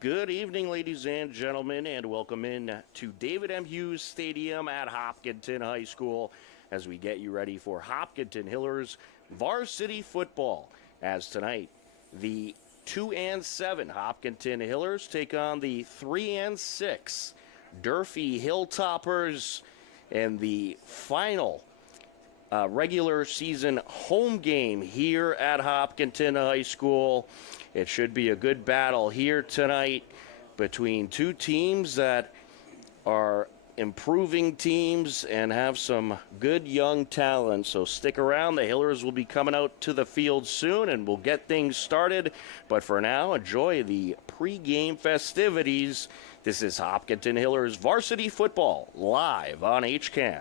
Good evening, ladies and gentlemen, and welcome in to David M. Hughes Stadium at Hopkinton High School as we get you ready for Hopkinton Hillers varsity football. As tonight, the 2 and 7 Hopkinton Hillers take on the 3 and 6 Durfee Hilltoppers, and the final regular season home game here at Hopkinton High School. It should be a good battle here tonight between two teams that are improving teams and have some good young talent. So stick around. The Hillers will be coming out to the field soon and we'll get things started. But for now, enjoy the pregame festivities. This is Hopkinton Hillers varsity football live on HCAM.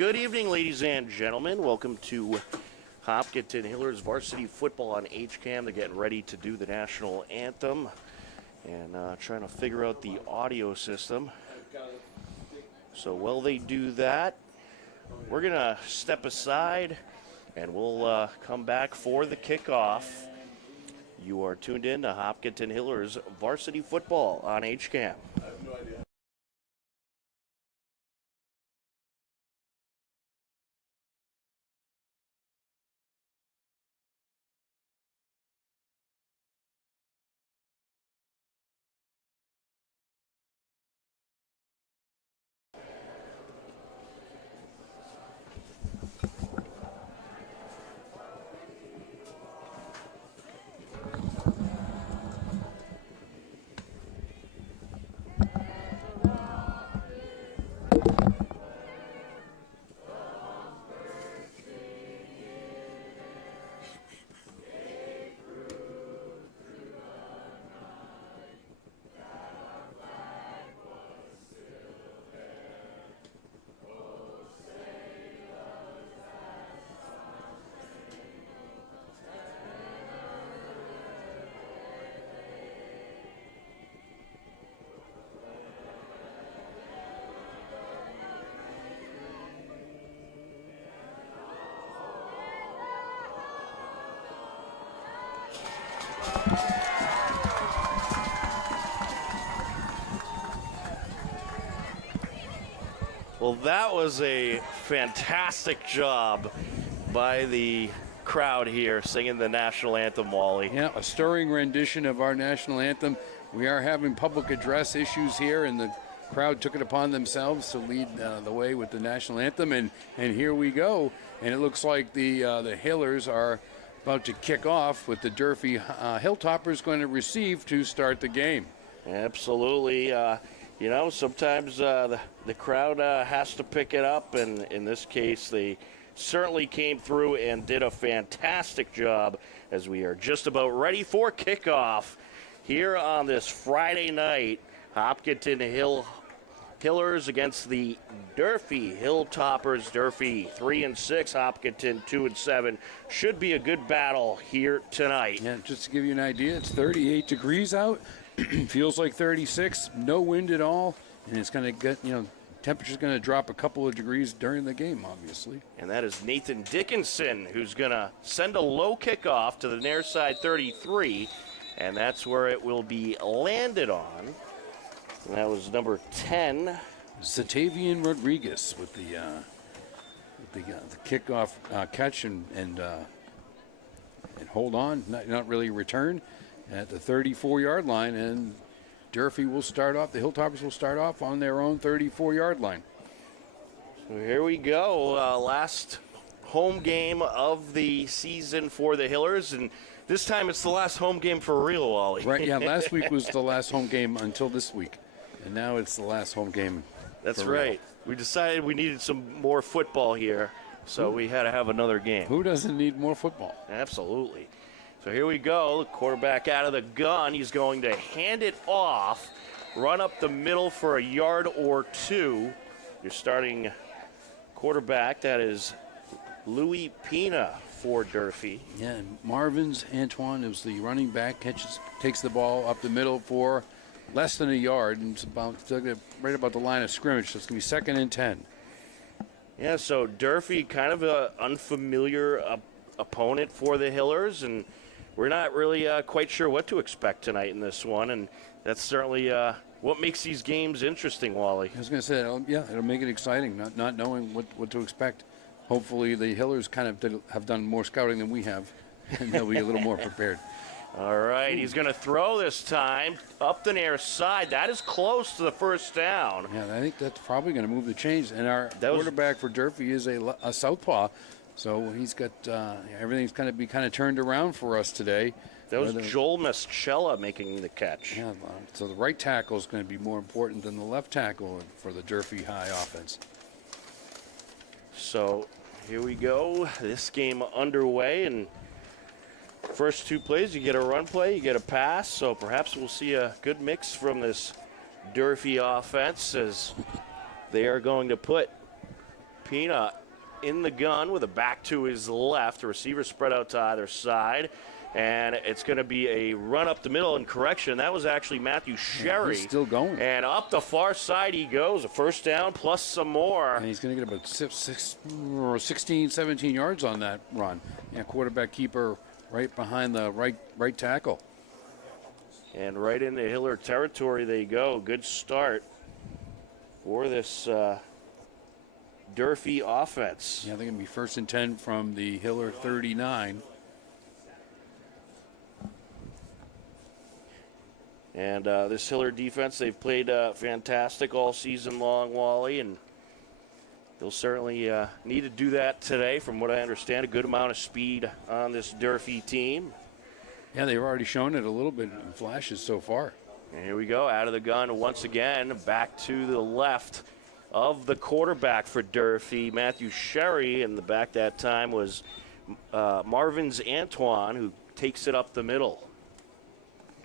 Good evening, ladies and gentlemen. Welcome to Hopkinton Hillers Varsity Football on HCAM. They're getting ready to do the national anthem and trying to figure out the audio system. So while they do that, we're going to step aside and we'll come back for the kickoff. You are tuned in to Hopkinton Hillers Varsity Football on HCAM. I have no idea. Well, that was a fantastic job by the crowd here singing the national anthem, Wally. Yeah, a stirring rendition of our national anthem. We are having public address issues here, and the crowd took it upon themselves to lead the way with the national anthem, and here we go. And it looks like the Hillers are about to kick off with the Durfee Hilltoppers going to receive to start the game. Absolutely. You know, sometimes the crowd has to pick it up, and in this case, they certainly came through and did a fantastic job as we are just about ready for kickoff here on this Friday night. Hopkinton Hillers against the Durfee Hilltoppers. Durfee 3-6, Hopkinton 2-7. Should be a good battle here tonight. Yeah, just to give you an idea, it's 38 degrees out. Feels like 36, no wind at all, and it's going to get, temperature's going to drop a couple of degrees during the game, obviously. And that is Nathan Dickinson, who's going to send a low kickoff to the near side 33, and that's where it will be landed on. And that was number 10. Zatavian Rodriguez with the kickoff catch and hold on, not really return at the 34-yard line, and Durfee will start off. The Hilltoppers will start off on their own 34-yard line. So here we go. Last home game of the season for the Hillers, and this time it's the last home game for real, Wally. Right, yeah, last week was the last home game until this week, and now it's the last home game. That's for right. real. We decided we needed some more football here, so we had to have another game. Who doesn't need more football? Absolutely. So here we go. The quarterback out of the gun. He's going to hand it off, run up the middle for a yard or two. Your starting quarterback, that is Louis Pina for Durfee. Yeah, and Marvin's Antoine is the running back, takes the ball up the middle for less than a yard, and it's right about the line of scrimmage, so it's going to be 2nd and 10. Yeah, so Durfee, kind of an unfamiliar opponent for the Hillers, and we're not really quite sure what to expect tonight in this one, and that's certainly what makes these games interesting, Wally. I was going to say, it'll make it exciting, not knowing what to expect. Hopefully the Hillers kind of have done more scouting than we have, and they'll be a little more prepared. All right, he's going to throw this time up the near side. That is close to the first down. Yeah, I think that's probably going to move the chains. And our quarterback for Durfee is a southpaw, so he's got everything's going to be kind of turned around for us today. That was Joel Maschella making the catch. Yeah, so the right tackle is going to be more important than the left tackle for the Durfee High offense. So here we go. This game underway, and first two plays, you get a run play, you get a pass, so perhaps we'll see a good mix from this Durfee offense as they are going to put Pina in the gun with a back to his left. The receiver spread out to either side. And it's going to be a run up the middle. And correction, that was actually Matthew Sherry. He's still going. And up the far side he goes. A first down plus some more. And he's going to get about 16, 17 yards on that run. Yeah, quarterback keeper right behind the right tackle. And right into Hiller territory they go. Good start for this Durfee offense. Yeah, they're going to be 1st and 10 from the Hiller 39. And this Hiller defense, they've played fantastic all season long, Wally, and they'll certainly need to do that today. From what I understand, a good amount of speed on this Durfee team. Yeah, they've already shown it a little bit in flashes so far. And here we go, out of the gun once again, back to the left of the quarterback for Durfee, Matthew Sherry, and the back that time was Marvin's Antoine, who takes it up the middle.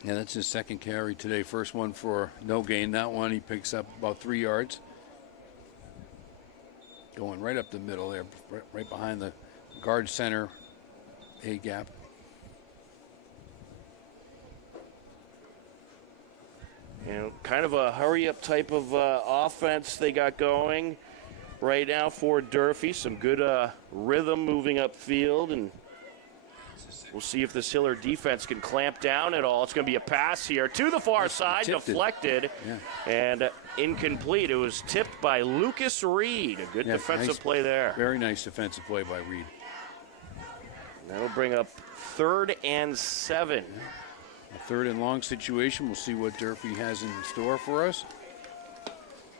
Yeah, that's his second carry today. First one for no gain. That one he picks up about 3 yards. Going right up the middle there, right behind the guard center A-gap. And kind of a hurry-up type of offense they got going right now for Durfee. Some good rhythm moving upfield, and we'll see if this Hiller defense can clamp down at all. It's going to be a pass here to the far side, deflected, and incomplete. It was tipped by Lucas Reed. A good defensive play there. Very nice defensive play by Reed. That'll bring up 3rd and 7. A 3rd and long situation. We'll see what Durfee has in store for us.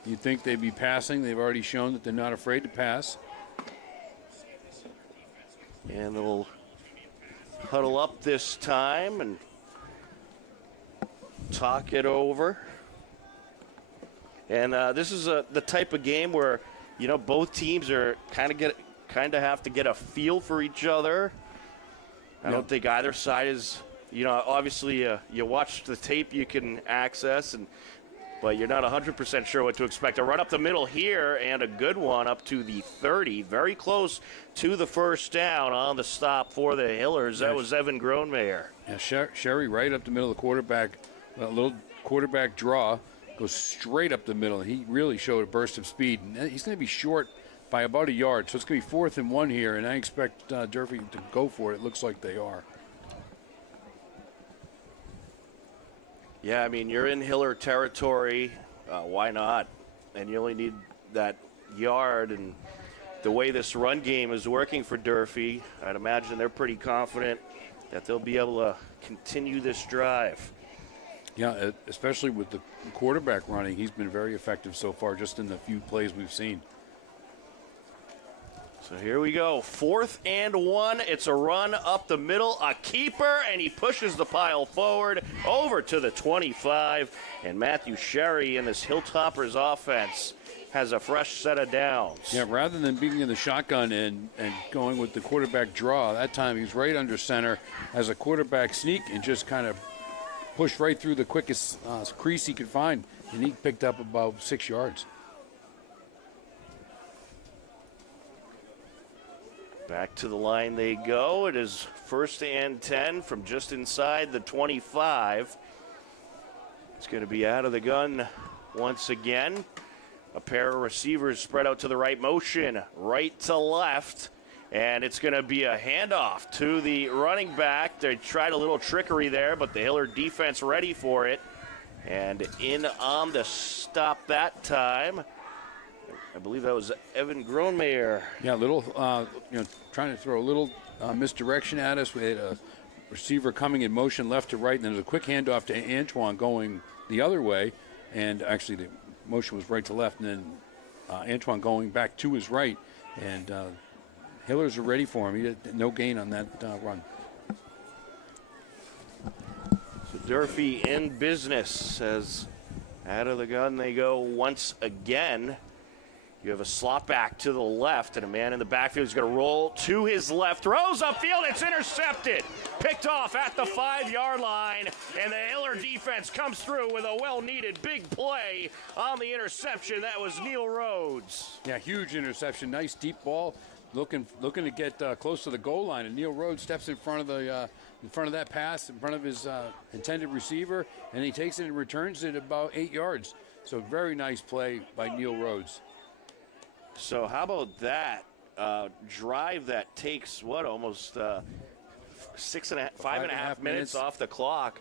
You'd think they'd be passing. They've already shown that they're not afraid to pass. And they'll huddle up this time and talk it over. And this is the type of game where, you know, both teams are kind of have to get a feel for each other. I don't think either side is, you know, obviously you watch the tape you can access, but you're not 100% sure what to expect. A run up the middle here and a good one up to the 30. Very close to the first down on the stop for the Hillers. That was Evan Gronemeyer. Yeah, Sherry right up the middle of the quarterback. A little quarterback draw. Goes straight up the middle. He really showed a burst of speed. And he's going to be short by about a yard. So it's going to be 4th and 1 here, and I expect Durfee to go for it. It looks like they are. Yeah, I mean, you're in Hiller territory. Why not? And you only need that yard. And the way this run game is working for Durfee, I'd imagine they're pretty confident that they'll be able to continue this drive. Yeah, especially with the quarterback running. He's been very effective so far just in the few plays we've seen. So here we go, 4th and 1. It's a run up the middle, a keeper, and he pushes the pile forward over to the 25. And Matthew Sherry in this Hilltoppers offense has a fresh set of downs. Yeah, rather than being in the shotgun and going with the quarterback draw, that time he's right under center, has a quarterback sneak and just kind of pushed right through the quickest crease he could find, and he picked up about 6 yards. Back to the line they go. It is 1st and 10 from just inside the 25. It's going to be out of the gun once again. A pair of receivers spread out to the right, motion right to left. And it's going to be a handoff to the running back. They tried a little trickery there, but the Hiller defense ready for it. And in on the stop that time, I believe that was Evan Gronemeyer. Yeah, little, trying to throw a little misdirection at us. We had a receiver coming in motion left to right, and then there's a quick handoff to Antoine going the other way. And actually, the motion was right to left, and then Antoine going back to his right. And Hillers are ready for him. He had no gain on that run. So Durfee in business as out of the gun they go once again. You have a slot back to the left, and a man in the backfield is going to roll to his left. Throws upfield. It's intercepted. Picked off at the 5-yard line, and the Hiller defense comes through with a well-needed big play on the interception. That was Neil Rhodes. Yeah, huge interception. Nice deep ball. Looking to get close to the goal line, and Neil Rhodes steps in front of that pass, in front of his intended receiver, and he takes it and returns it about 8 yards. So very nice play by Neil Rhodes. So how about that drive that takes almost 5.5 minutes off the clock,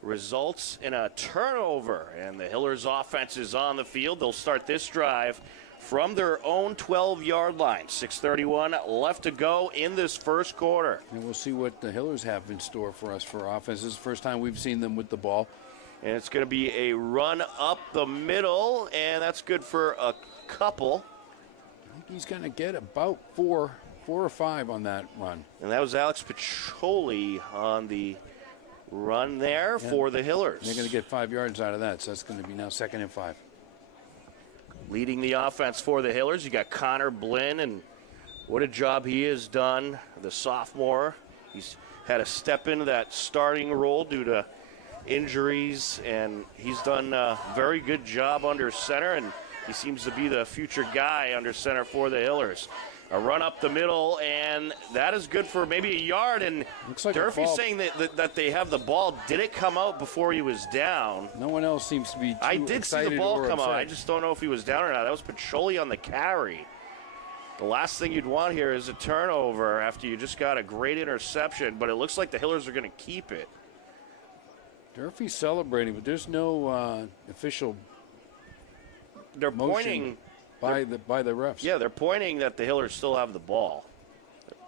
results in a turnover, and the Hillers offense is on the field. They'll start this drive from their own 12-yard line. 6:31 left to go in this first quarter. And we'll see what the Hillers have in store for us for offense. This is the first time we've seen them with the ball. And it's going to be a run up the middle, and that's good for a couple. I think he's going to get about four or five on that run. And that was Alex Piccioli on the run there for the Hillers. They're going to get 5 yards out of that, so that's going to be now 2nd and 5. Leading the offense for the Hillers, you got Connor Blinn, and what a job he has done, the sophomore. He's had to step into that starting role due to injuries, and he's done a very good job under center, and he seems to be the future guy under center for the Hillers. A run up the middle, and that is good for maybe a yard. And looks like Durfee's saying that they have the ball. Did it come out before he was down? No one else seems to be too I did see the ball come out. I upset. just don't know if he was down or not. That was Piccioli on the carry. The last thing you'd want here is a turnover after you just got a great interception, but it looks like the Hillers are going to keep it. Durfee's celebrating, but there's no official They're motion pointing by the refs. Yeah, they're pointing that the Hillers still have the ball.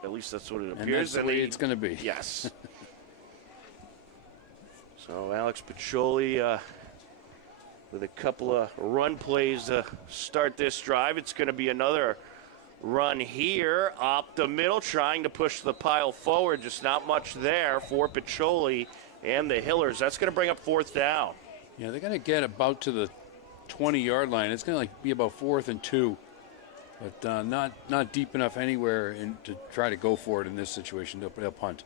At least that's what it and appears. that's the way it's going to be. Yes. So Alex Piccioli with a couple of run plays to start this drive. It's going to be another run here up the middle, trying to push the pile forward. Just not much there for Piccioli and the Hillers. That's going to bring up 4th down. Yeah, they're going to get about to the 20-yard line. It's going to be about 4th and 2, but not deep enough anywhere to try to go for it in this situation. They'll punt.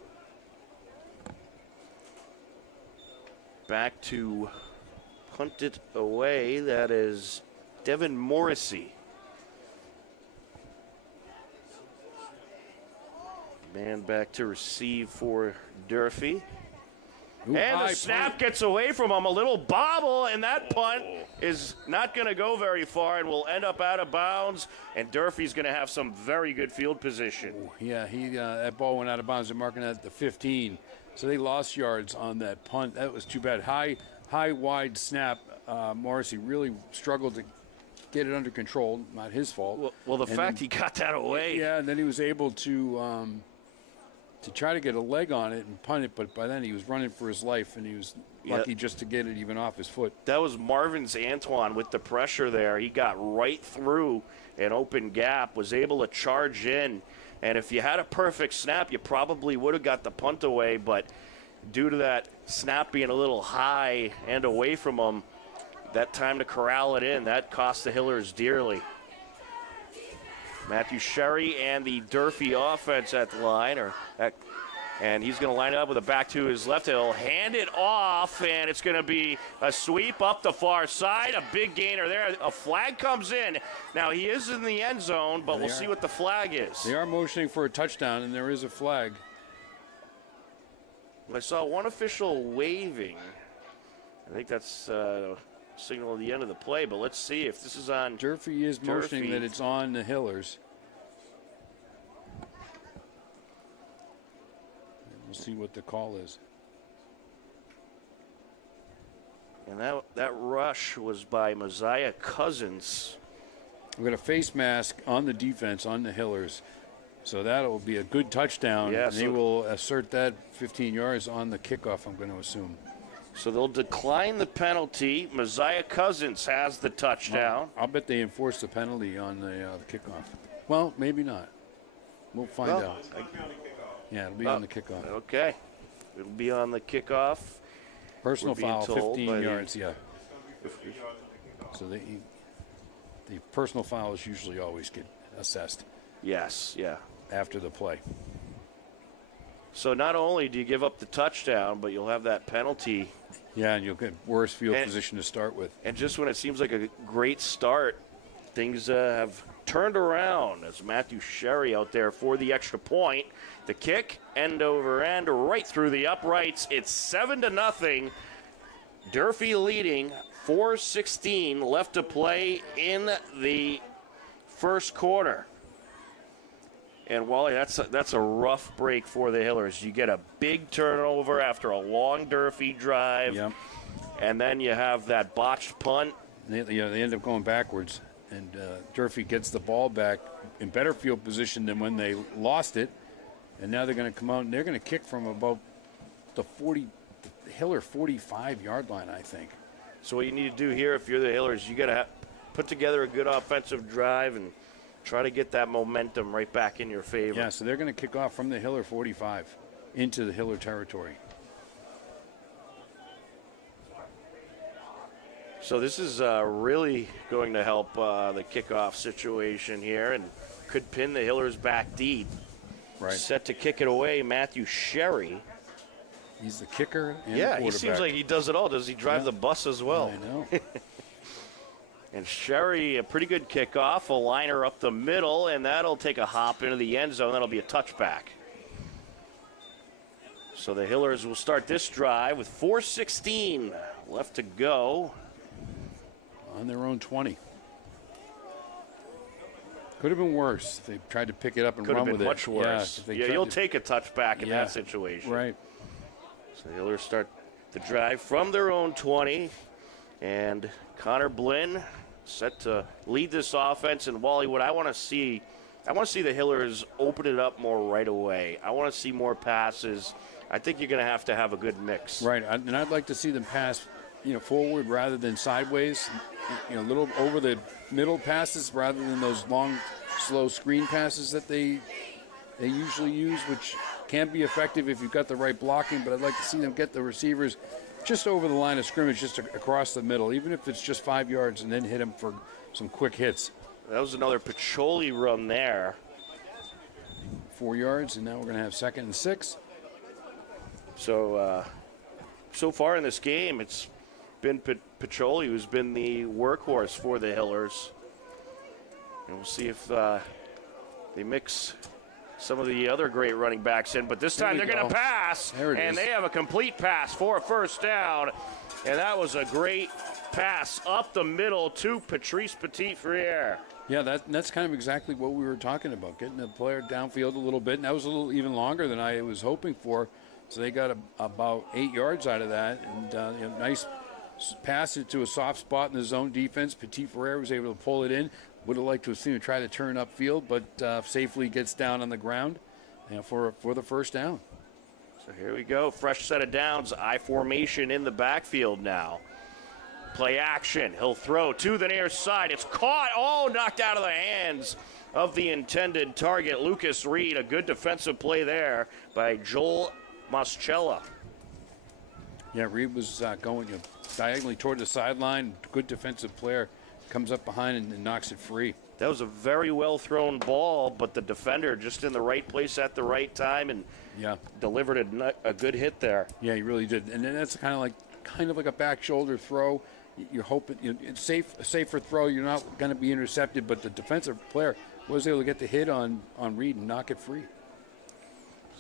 Back to punt it away. That is Devin Morrissey. Man back to receive for Durfee. Ooh, And the snap gets away from him. A little bobble, and that punt is not going to go very far and will end up out of bounds. And Durfee's going to have some very good field position. Yeah, that ball went out of bounds. They're marking that at the 15. So they lost yards on that punt. That was too bad. High, wide snap. Morrissey really struggled to get it under control. Not his fault. Well, the fact he got that away. Yeah, and then he was able to try to get a leg on it and punt it, but by then he was running for his life, and he was lucky just to get it even off his foot. That was Marvin's Antoine with the pressure there. He got right through an open gap, was able to charge in, and if you had a perfect snap, you probably would have got the punt away, but due to that snap being a little high and away from him, that time to corral it in, that cost the Hillers dearly. Matthew Sherry and the Durfee offense at the line, and he's going to line up with a back to his left. He'll hand it off, and it's going to be a sweep up the far side. A big gainer there. A flag comes in. Now, he is in the end zone, but we'll see what the flag is. They are motioning for a touchdown, and there is a flag. I saw one official waving. I think that's signal at the end of the play, but let's see if this is on Durfee is motioning that it's on the Hillers. We'll see what the call is. And that rush was by Mosiah Cousins. We've got a face mask on the defense, on the Hillers. So that'll be a good touchdown. Yeah, and they will assert that 15 yards on the kickoff, I'm going to assume. So they'll decline the penalty. Mosiah Cousins has the touchdown. I'll bet they enforce the penalty on the kickoff. Well, maybe not. We'll find out. Yeah, it'll be on the kickoff. Okay. It'll be on the kickoff. Personal We're being foul, told 15 yards, yeah. So the personal fouls usually always get assessed Yes, yeah. after the play. So not only do you give up the touchdown, but you'll have that penalty. Yeah, and you'll get worse field position to start with. And just when it seems like a great start, things have turned around as Matthew Sherry out there for the extra point. The kick, end over end, right through the uprights. It's 7-0. Durfee leading, 4:16 left to play in the first quarter. And Wally, that's a rough break for the Hillers. You get a big turnover after a long Durfee drive, Yep. and then you have that botched punt. They end up going backwards, and Durfee gets the ball back in better field position than when they lost it. And now they're going to come out and they're going to kick from about the Hiller 45-yard line, I think. So what you need to do here, if you're the Hillers, you got to put together a good offensive drive and try to get that momentum right back in your favor. Yeah, so they're going to kick off from the Hiller 45 into the Hiller territory. So this is really going to help the kickoff situation here and could pin the Hillers back deep. Right. Set to kick it away, Matthew Sherry. He's the kicker and the Yeah, quarterback. he seems like he does it all. Does he drive the bus as well? I know. And Sherry, a pretty good kickoff, a liner up the middle, and that'll take a hop into the end zone. That'll be a touchback. So the Hillers will start this drive with 4:16 left to go. On their own 20. Could have been worse if they tried to pick it up and Could have run been with much it. worse. Yeah, you'll take a touchback in that situation. Right. So the Hillers start the drive from their own 20, and Connor Blinn set to lead this offense. And Wally, what I want to see the Hillers open it up more right away. I want to see more passes. I think you're going to have a good mix. Right, and I'd like to see them pass, forward rather than sideways. A little over the middle passes rather than those long, slow screen passes that they usually use, which can be effective if you've got the right blocking. But I'd like to see them get the receivers just over the line of scrimmage, just across the middle, even if it's just 5 yards, and then hit them for some quick hits. That was another Pacholi run there. 4 yards, and now we're going to have 2nd and 6. So far in this game, it's been Pacholi who's been the workhorse for the Hillers. And we'll see if they mix some of the other great running backs in. But this time they're going to pass, and they have a complete pass for a first down. And that was a great pass up the middle to Patrice Petit-Frere. Yeah, that's kind of exactly what we were talking about, getting the player downfield a little bit. And that was a little even longer than I was hoping for. So they got about 8 yards out of that. And nice pass into a soft spot in the zone defense. Petit-Frere was able to pull it in. Would have liked to have seen him try to turn upfield, but safely gets down on the ground for the first down. So here we go. Fresh set of downs. I formation in the backfield now. Play action. He'll throw to the near side. It's caught. Oh, knocked out of the hands of the intended target, Lucas Reed. A good defensive play there by Joel Moschella. Yeah, Reed was going diagonally toward the sideline. Good defensive player. Comes up behind and knocks it free. That was a very well thrown ball, but the defender just in the right place at the right time and delivered a good hit there. Yeah, he really did. And then that's kind of like a back shoulder throw. You're hoping it's a safer throw. You're not going to be intercepted, but the defensive player was able to get the hit on Reed and knock it free.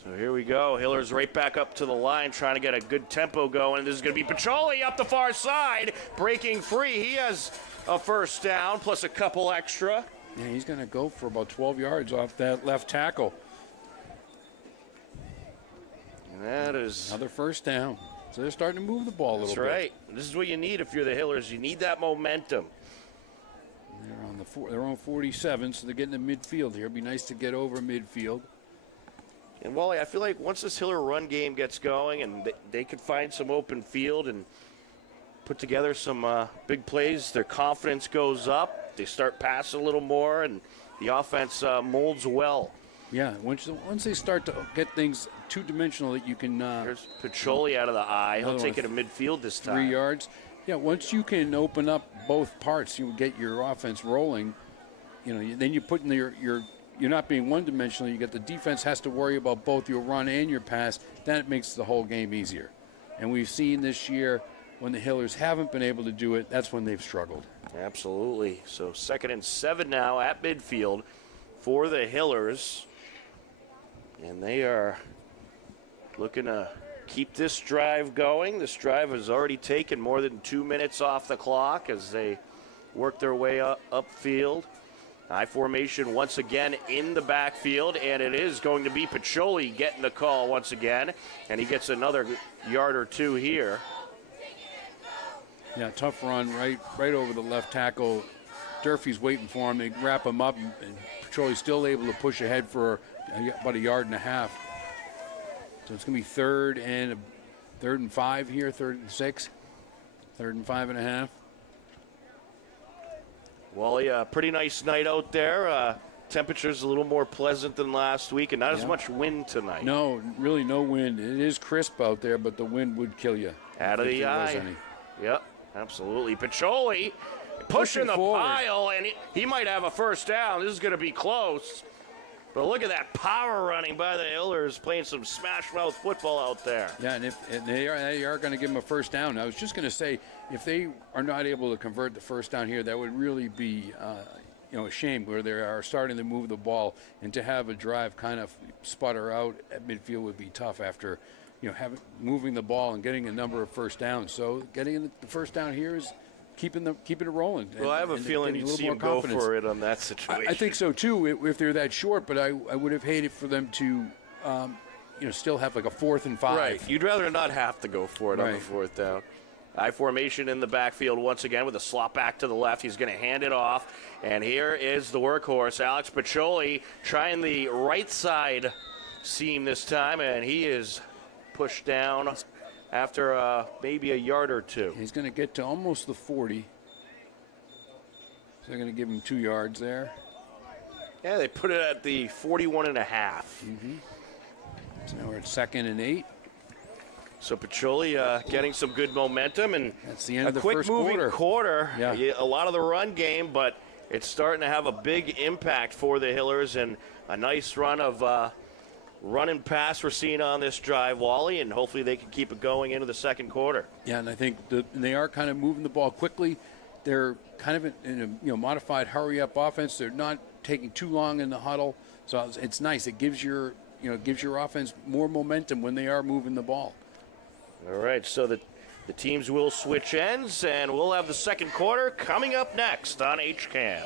So here we go. Hiller's right back up to the line, trying to get a good tempo going. This is going to be Pacholi up the far side, breaking free. He has a first down plus a couple extra. Yeah, he's going to go for about 12 yards off that left tackle. And that is another first down. So they're starting to move the ball a little bit. That's right. This is what you need if you're the Hillers. You need that momentum. They're on their own 47, so they're getting to midfield here. It'd be nice to get over midfield. And Wally, I feel like once this Hiller run game gets going and they could find some open field and put together some big plays, their confidence goes up. They start passing a little more, and the offense molds well. Yeah, once they start to get things two-dimensional that you can... There's Pacholi out of the eye. He'll take it to midfield this time. 3 yards. Yeah, once you can open up both parts, you get your offense rolling. Then you put in you're not being one-dimensional. You get the defense has to worry about both your run and your pass. That makes the whole game easier. And we've seen this year when the Hillers haven't been able to do it, that's when they've struggled. Absolutely. So 2nd and 7 now at midfield for the Hillers. And they are looking to keep this drive going. This drive has already taken more than 2 minutes off the clock as they work their way upfield. I formation once again in the backfield, and it is going to be Pacholi getting the call once again, and he gets another yard or two here. Yeah, tough run right over the left tackle. Durfee's waiting for him. They wrap him up, and Pacholi's still able to push ahead for about a yard and a half. So it's going to be third and 5 here, 3rd and 6, 3rd and 5.5. Wally, a pretty nice night out there. Temperature's a little more pleasant than last week, and not as much wind tonight. No, really no wind. It is crisp out there, but the wind would kill you. Out of the eye. Yep, absolutely. Pacholi pushing the forward. pile, and he might have a first down. This is going to be close. But look at that power running by the Hillers, playing some smash-mouth football out there. Yeah, and they are going to give them a first down. I was just going to say, if they are not able to convert the first down here, that would really be a shame, where they are starting to move the ball, and to have a drive kind of sputter out at midfield would be tough after moving the ball and getting a number of first downs. So getting the first down here is keeping it rolling. Well, I have a feeling you'd see him go for it on that situation. I think so too, if they're that short. But I would have hated for them to, still have like a 4th and 5. Right. You'd rather not have to go for it on the 4th down. I formation in the backfield once again with a slot back to the left. He's going to hand it off. And here is the workhorse, Alex Pacholi, trying the right side seam this time, and he is pushed down after maybe a yard or two. He's going to get to almost the 40. So they're going to give him 2 yards there. Yeah, they put it at the 41.5. Mm-hmm. So now we're at 2nd and 8. So Pacholi getting some good momentum, and that's the end of the quick first moving quarter. Yeah. A lot of the run game, but it's starting to have a big impact for the Hillers, and a nice run of run and pass we're seeing on this drive, Wally, and hopefully they can keep it going into the second quarter. Yeah, and I think they are kind of moving the ball quickly. They're kind of in a modified hurry-up offense. They're not taking too long in the huddle, so it's nice. It gives your offense more momentum when they are moving the ball. All right, so the teams will switch ends, and we'll have the second quarter coming up next on HCAM.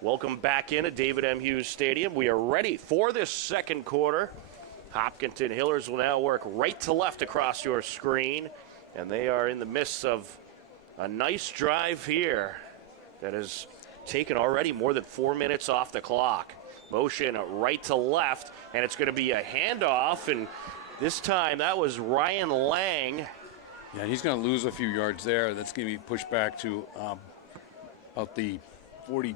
Welcome back in at David M. Hughes Stadium. We are ready for this second quarter. Hopkinton Hillers will now work right to left across your screen, and they are in the midst of a nice drive here that has taken already more than 4 minutes off the clock. Motion right to left, and it's going to be a handoff, and this time that was Ryan Lang. Yeah, he's going to lose a few yards there. That's going to be pushed back to about the 44.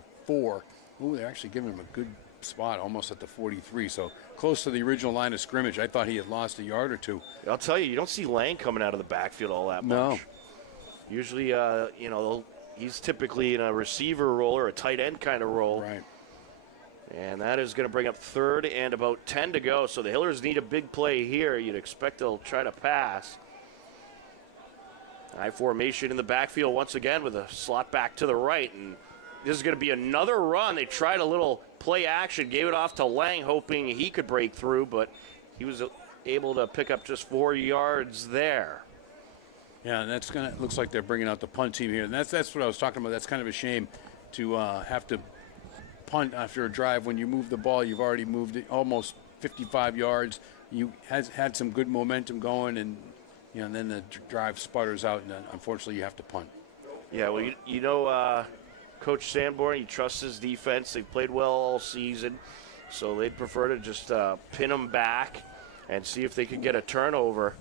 Ooh, they're actually giving him a good spot, almost at the 43, so close to the original line of scrimmage. I thought he had lost a yard or two. I'll tell you don't see Lang coming out of the backfield all that much. No. Usually, he's typically in a receiver role or a tight end kind of role. Right. And that is going to bring up 3rd and about 10 to go. So the Hillers need a big play here. You'd expect they'll try to pass. I formation in the backfield once again with a slot back to the right, and this is going to be another run. They tried a little play action, gave it off to Lang, hoping he could break through, but he was able to pick up just 4 yards there. Yeah, and that's looks like they're bringing out the punt team here, and that's what I was talking about. That's kind of a shame to have to punt after a drive when you move the ball. You've already moved it almost 55 yards. You had some good momentum going, and and then the drive sputters out, and then unfortunately you have to punt. Yeah, well, Coach Sanborn, he trusts his defense. They've played well all season, so they'd prefer to just pin them back and see if they can get a turnover.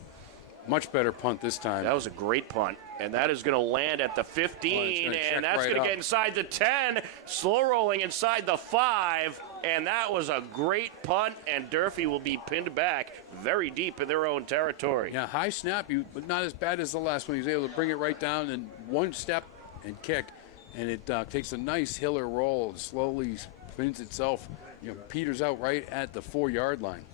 Much better punt this time. That was a great punt, and that is going to land at the 15, and that's going to get inside the 10, slow rolling inside the 5, and that was a great punt, and Durfee will be pinned back very deep in their own territory. Yeah, high snap, but not as bad as the last one. He was able to bring it right down in one step and kick, and it takes a nice Hiller roll. It slowly spins itself, peters out right at the 4-yard line.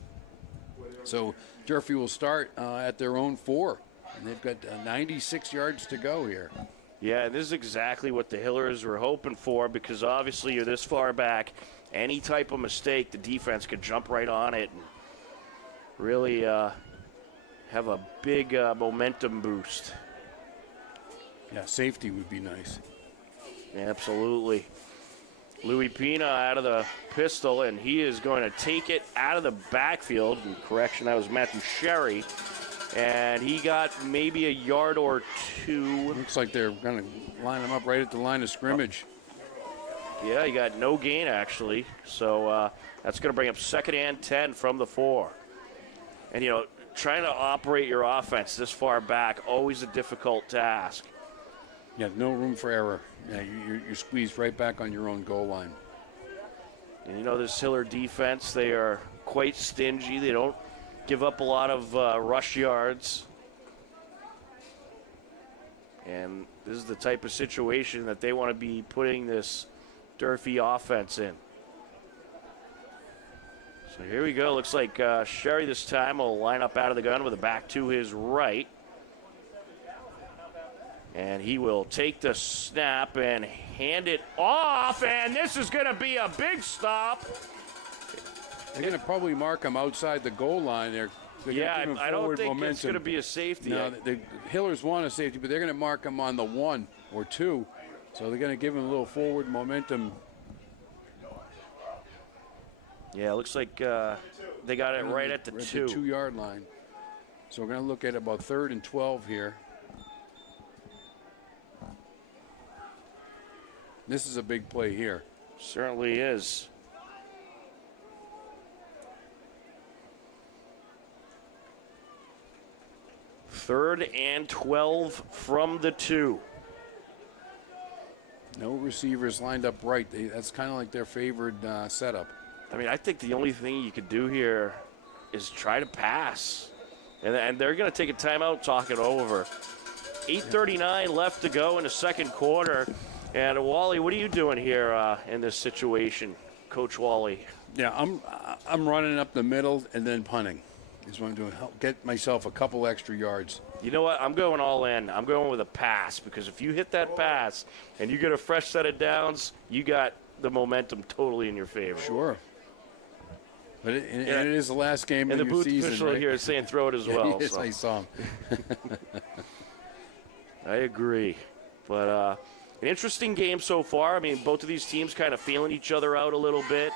So Durfee will start at their own 4, and they've got 96 yards to go here. Yeah, and this is exactly what the Hillers were hoping for, because obviously you're this far back. Any type of mistake, the defense could jump right on it and really have a big momentum boost. Yeah, safety would be nice. Absolutely. Louis Pina out of the pistol, and he is going to take it out of the backfield. And correction, that was Matthew Sherry. And he got maybe a yard or 2. Looks like they're going to line him up right at the line of scrimmage. Yeah, he got no gain, actually. So that's going to bring up 2nd and 10 from the 4. And, trying to operate your offense this far back, always a difficult task. Yeah, no room for error. Yeah, you're squeezed right back on your own goal line. And this Hiller defense, they are quite stingy. They don't give up a lot of rush yards. And this is the type of situation that they want to be putting this Durfee offense in. So here we go. Looks like Sherry this time will line up out of the gun with a back to his right. And he will take the snap and hand it off, and this is going to be a big stop. They're going to probably mark him outside the goal line there. Yeah, I don't think it's going to be a safety. No, the Hillers want a safety, but they're going to mark him on the 1 or 2. So they're going to give him a little forward momentum. Yeah, it looks like they got it right at the 2. At the 2-yard line. So we're going to look at about 3rd and 12 here. This is a big play here. Certainly is. Third and 12 from the 2. No receivers lined up right. That's kind of like their favored setup. I mean, I think the only thing you could do here is try to pass. And they're going to take a timeout, talk it over. 8:39 left to go in the second quarter. And Wally, what are you doing here in this situation, Coach Wally? Yeah, I'm running up the middle and then punting. Is what I'm doing. Help get myself a couple extra yards. You know what? I'm going all in. I'm going with a pass, because if you hit that pass and you get a fresh set of downs, you got the momentum totally in your favor. Sure. But it is the last game of the your booth season, official right? here is saying throw it as well. Yes, so. I saw him. I agree. But an interesting game so far. I mean, both of these teams kind of feeling each other out a little bit.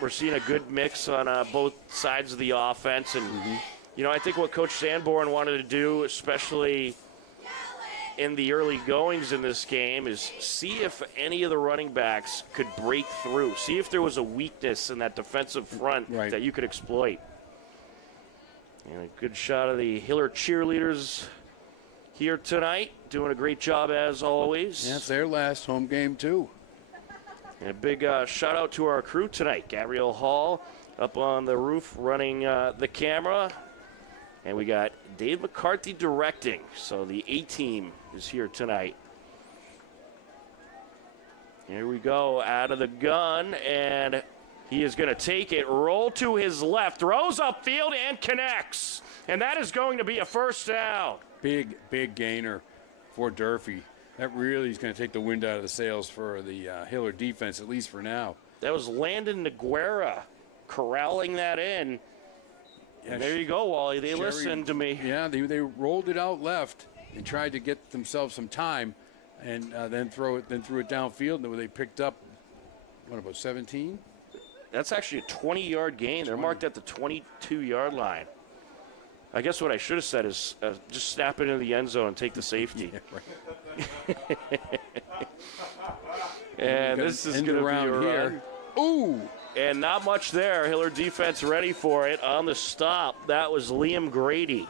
We're seeing a good mix on both sides of the offense. And, I think what Coach Sanborn wanted to do, especially in the early goings in this game, is see if any of the running backs could break through. See if there was a weakness in that defensive front that you could exploit. And a good shot of the Hiller cheerleaders here tonight, doing a great job as always. Yeah, it's their last home game too. And a big shout out to our crew tonight. Gabrielle Hall up on the roof running the camera. And we got Dave McCarthy directing. So the A-team is here tonight. Here we go, out of the gun, and he is going to take it, roll to his left, throws upfield and connects. And that is going to be a first down. Big gainer for Durfee. That really is going to take the wind out of the sails for the Hiller defense, at least for now. That was Landon Neguera corralling that in. Yeah, there you go, Wally. They listened to me. Yeah, they rolled it out left and tried to get themselves some time, and then threw it downfield. And they picked up, what, about 17? That's actually a 20-yard gain. They're marked at the 22-yard line. I guess what I should have said is just snap it into the end zone and take the safety. Yeah, right. And this is going to be around here. Ooh! And not much there. Hiller defense ready for it on the stop. That was Liam Grady.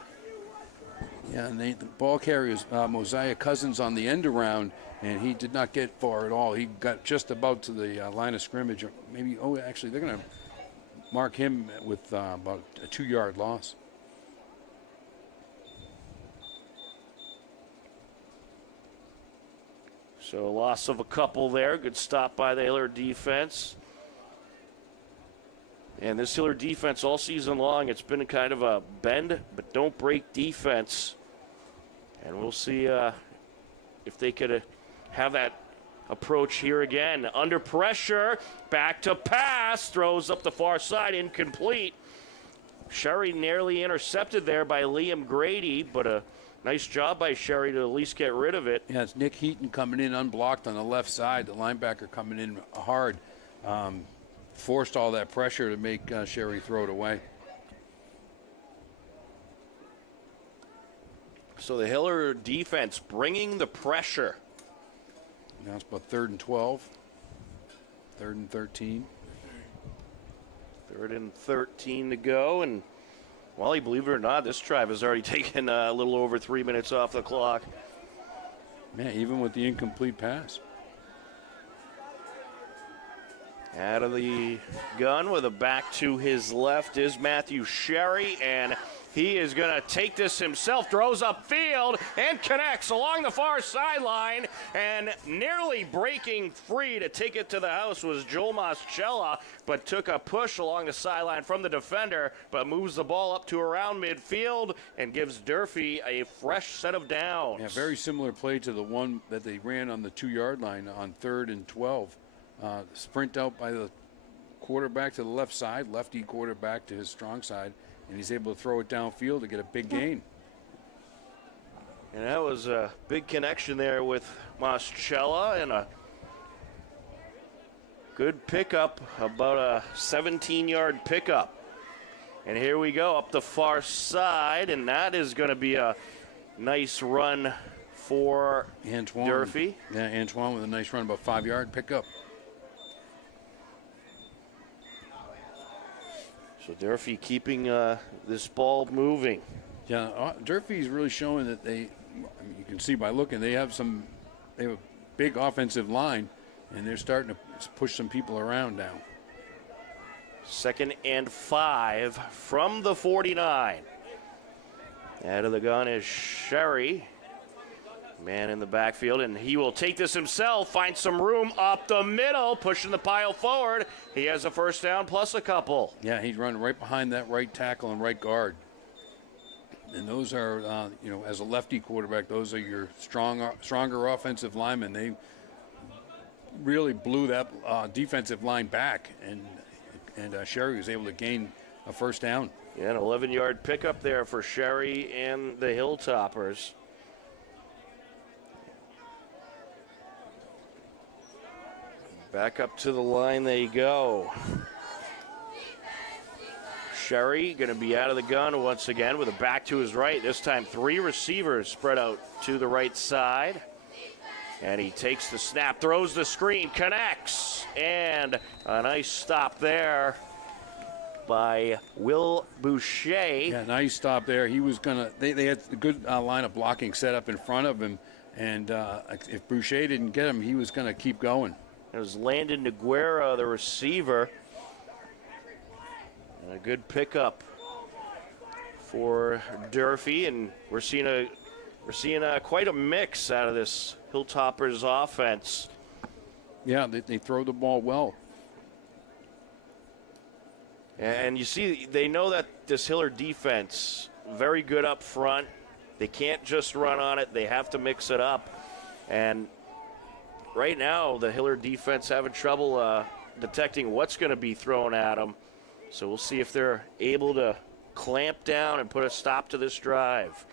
Yeah, and the ball carrier is Mosiah Cousins on the end around, and he did not get far at all. He got just about to the line of scrimmage. Or maybe, actually, they're going to mark him with about a 2-yard loss. So a loss of a couple there. Good stop by the Hiller defense. And this Hiller defense all season long, it's been kind of a bend but don't break defense. And we'll see if they could have that approach here again. Under pressure, back to pass, throws up the far side, incomplete. Sherry nearly intercepted there by Liam Grady, but a nice job by Sherry to at least get rid of it. Yeah, it's Nick Heaton coming in unblocked on the left side. The linebacker coming in hard. Forced all that pressure to make Sherry throw it away. So the Hiller defense bringing the pressure. Now it's about 3rd and 12. 3rd and 13. 3rd and 13 to go. And, Wally, believe it or not, this drive has already taken a little over 3 minutes off the clock. Man, even with the incomplete pass. Out of the gun with a back to his left is Matthew Sherry, and he is going to take this himself, throws upfield, and connects along the far sideline, and nearly breaking free to take it to the house was Joel Moschella, but took a push along the sideline from the defender, but moves the ball up to around midfield and gives Durfee a fresh set of downs. Yeah, very similar play to the one that they ran on the 2-yard line on 3rd and 12. Sprint out by the quarterback to the left side, lefty quarterback to his strong side, and he's able to throw it downfield to get a big gain. And that was a big connection there with Moschella, and a good pickup, about a 17-yard pickup. And here we go up the far side, and that is going to be a nice run for Antoine. Durfee. Yeah, Antoine with a nice run, about 5-yard pickup. So Durfee keeping this ball moving. Yeah, Durfee's really showing that you can see by looking, they have a big offensive line, and they're starting to push some people around now. 2nd and 5 from the 49. Out of the gun is Sherry. Man in the backfield, and he will take this himself, find some room up the middle, pushing the pile forward. He has a first down plus a couple. Yeah, he's running right behind that right tackle and right guard. And those are, as a lefty quarterback, those are your stronger offensive linemen. They really blew that defensive line back, and Sherry was able to gain a first down. Yeah, an 11-yard pickup there for Sherry and the Hilltoppers. Back up to the line they go. Sherry going to be out of the gun once again with a back to his right. This time 3 receivers spread out to the right side. And he takes the snap, throws the screen, connects. And a nice stop there by Will Boucher. Yeah, nice stop there. He was going to, they had a good line of blocking set up in front of him. And if Boucher didn't get him, he was going to keep going. It was Landon Neguera, the receiver. And a good pickup for Durfee, and we're seeing quite a mix out of this Hilltoppers offense. Yeah, they throw the ball well. And you see, they know that this Hiller defense, very good up front. They can't just run on it. They have to mix it up. And right now, the Hiller defense having trouble detecting what's going to be thrown at them. So we'll see if they're able to clamp down and put a stop to this drive.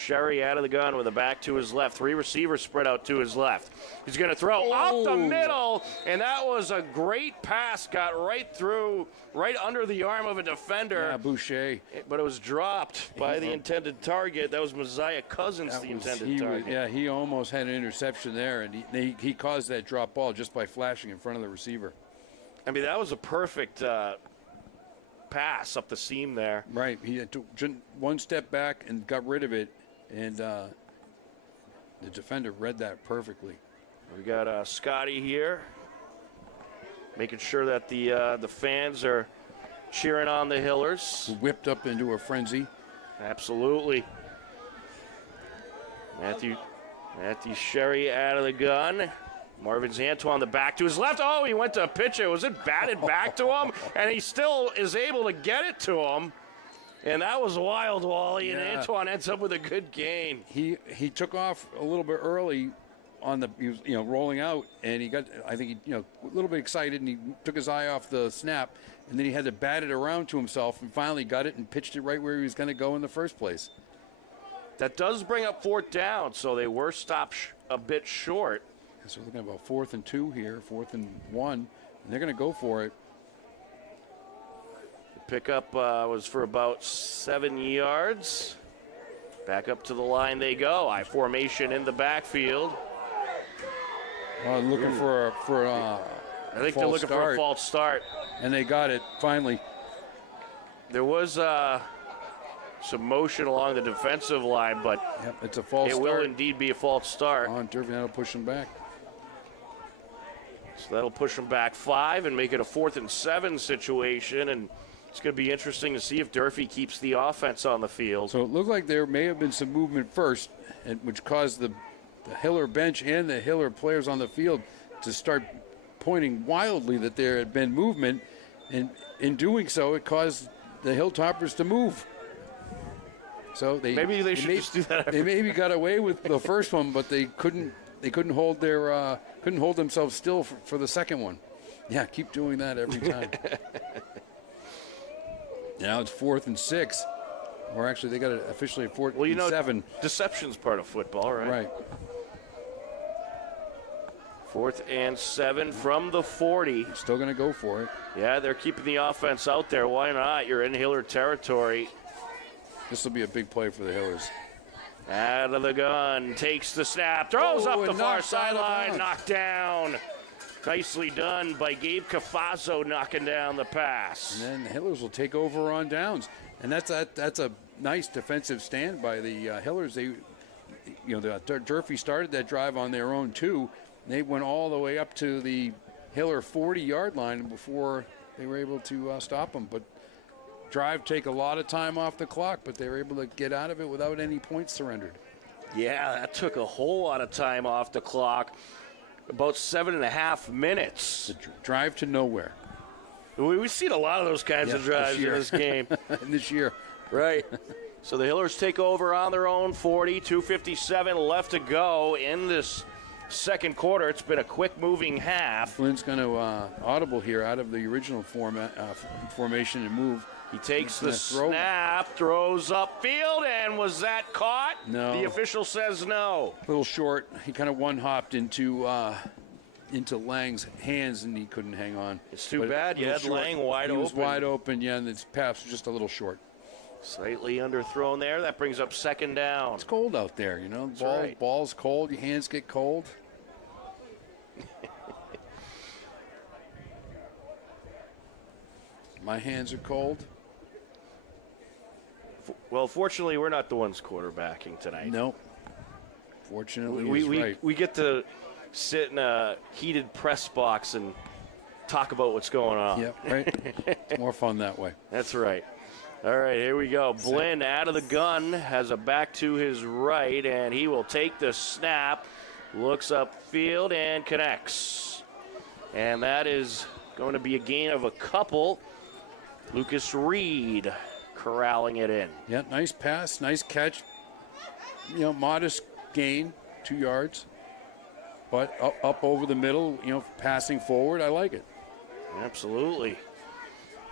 Sherry out of the gun with a back to his left. 3 receivers spread out to his left. He's going to throw up the middle, and that was a great pass. Got right through, right under the arm of a defender. Yeah, Boucher. But it was dropped by the intended target. That was Mosiah Cousins, the intended target. He almost had an interception there, and he caused that drop ball just by flashing in front of the receiver. I mean, that was a perfect pass up the seam there. Right. He took one step back and got rid of it, and the defender read that perfectly. We got Scotty here, making sure that the fans are cheering on the Hillers. Whipped up into a frenzy. Absolutely. Matthew Sherry out of the gun. Marvin's Antoine the back to his left. Oh, he went to pitch it. Was it batted back to him? And he still is able to get it to him. And that was wild, Wally. And Antoine ends up with a good gain. He took off a little bit early he was rolling out, and he got, I think he a little bit excited, and he took his eye off the snap, and then he had to bat it around to himself, and finally got it and pitched it right where he was going to go in the first place. That does bring up 4th down, so they were stopped a bit short. So we're looking at about 4th and 2 here, 4th and 1, and they're going to go for it. The pickup was for about 7 yards. Back up to the line they go. I formation in the backfield. Looking for I think they're looking for a false start. And they got it, finally. There was some motion along the defensive line, but it's a false start. It will indeed be a false start. Durfee, that'll push them back. So that'll push them back 5 and make it a 4th and 7 situation. And it's going to be interesting to see if Durfee keeps the offense on the field. So it looked like there may have been some movement first, which caused the Hiller bench and the Hiller players on the field to start pointing wildly that there had been movement. And in doing so, it caused the Hilltoppers to move. So they should just do that. They maybe got away with the first one, but they couldn't hold themselves still for the second one. Yeah, keep doing that every time. Now it's 4th and 6, or actually they got it officially at 4th and 7. Deception's part of football, right? Right. 4th and 7 from the 40. Still going to go for it. Yeah, they're keeping the offense out there. Why not? You're in Hiller territory. This will be a big play for the Hillers. Out of the gun, takes the snap, throws up the far sideline, knocked down. Nicely done by Gabe Cafazzo, knocking down the pass. And then the Hillers will take over on downs. And that's a nice defensive stand by the Hillers. The Durfee started that drive on their own too. They went all the way up to the Hiller 40-yard line before they were able to stop them. But drive take a lot of time off the clock, but they were able to get out of it without any points surrendered. Yeah, that took a whole lot of time off the clock. About 7.5 minutes. The drive to nowhere. We've seen a lot of those kinds of drives in this game. This year. Right. So the Hillers take over on their own 40, 2:57 left to go in this second quarter. It's been a quick-moving half. Flynn's going to audible here out of the original formation and move. He takes the snap, throws upfield, and was that caught? No. The official says no. A little short. He kind of one-hopped into Lang's hands, and he couldn't hang on. It's too bad. You had Lang wide open. He was wide open, yeah, and his pass was just a little short. Slightly underthrown there. That brings up 2nd down. It's cold out there, you know. Right. Ball's cold. Your hands get cold. My hands are cold. Well, fortunately, we're not the ones quarterbacking tonight. No. Fortunately, we get to sit in a heated press box and talk about what's going on. Yep, right. It's more fun that way. That's right. All right, here we go. Blinn out of the gun, has a back to his right, and he will take the snap, looks upfield, and connects. And that is going to be a gain of a couple. Lucas Reed corralling it in. Yeah, nice pass, nice catch. You know, modest gain, 2 yards. But up over the middle, you know, passing forward, I like it. Absolutely.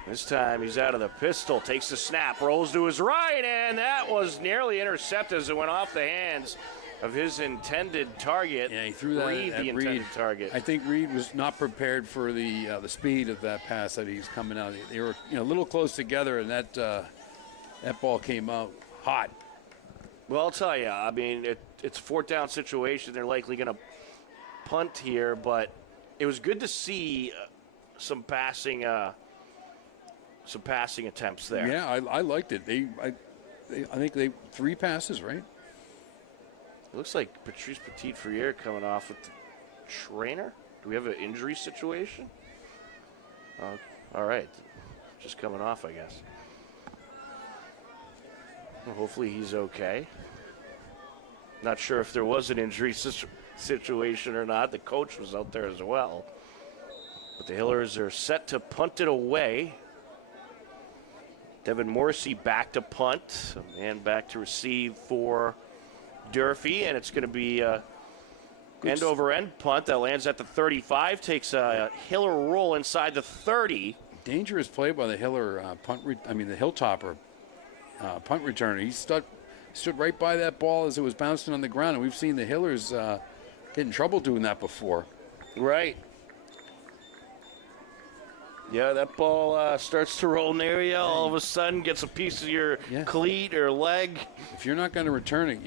This time he's out of the pistol, takes the snap, rolls to his right, and that was nearly intercepted as it went off the hands of his intended target. Yeah, he threw that Reed, at the Reed. intended target. I think Reed was not prepared for the speed of that pass that he's coming out. They were a little close together, and that ball came out hot. Well, I'll tell you, I mean, it's a fourth down situation. They're likely going to punt here, but it was good to see some passing attempts there. Yeah, I liked it. I think they 3 passes, right? It looks like Patrice Petit-Friere coming off with the trainer. Do we have an injury situation? All right. Just coming off, I guess. Well, hopefully he's okay. Not sure if there was an injury situation or not. The coach was out there as well. But the Hillers are set to punt it away. Devin Morrissey back to punt. A man back to receive for Durfee, and it's going to be end-over-end punt that lands at the 35, takes a Hiller roll inside the 30. Dangerous play by the Hiller the Hilltopper punt returner. He stood right by that ball as it was bouncing on the ground, and we've seen the Hillers get in trouble doing that before. Right. Yeah, that ball starts to roll near you. All of a sudden, gets a piece of your cleat or leg. If you're not going to return it,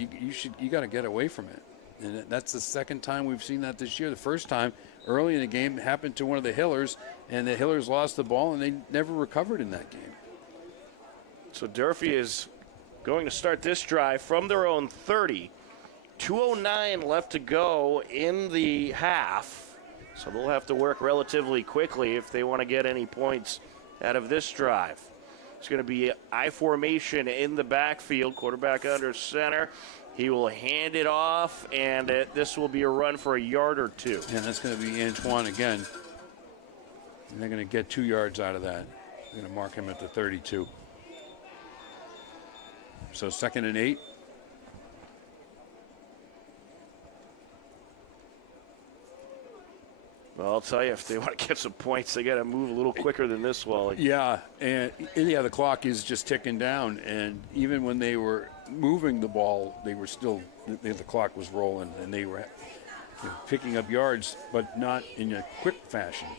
you got to get away from it. And that's the second time we've seen that this year. The first time, early in the game, it happened to one of the Hillers, and the Hillers lost the ball, and they never recovered in that game. So Durfee is going to start this drive from their own 30. 2:09 left to go in the half. So they'll have to work relatively quickly if they want to get any points out of this drive. It's going to be I formation in the backfield, quarterback under center. He will hand it off, and this will be a run for a yard or 2. And that's going to be Antoine again. And they're going to get 2 yards out of that. They're going to mark him at the 32. So 2nd and 8. Well, I'll tell you, if they want to get some points, they got to move a little quicker than this, Wally. Yeah, and the clock is just ticking down. And even when they were moving the ball, they were still the clock was rolling, and they were picking up yards, but not in a quick fashion.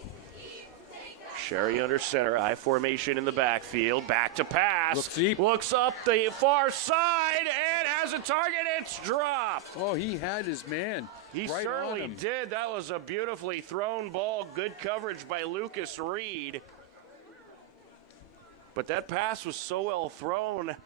Sherry under center, I formation in the backfield, back to pass. Looks deep. Looks up the far side and has a target. It's dropped. Oh, he had his man. He right certainly on him. did. That was a beautifully thrown ball. Good coverage by Lucas Reed. But that pass was so well thrown,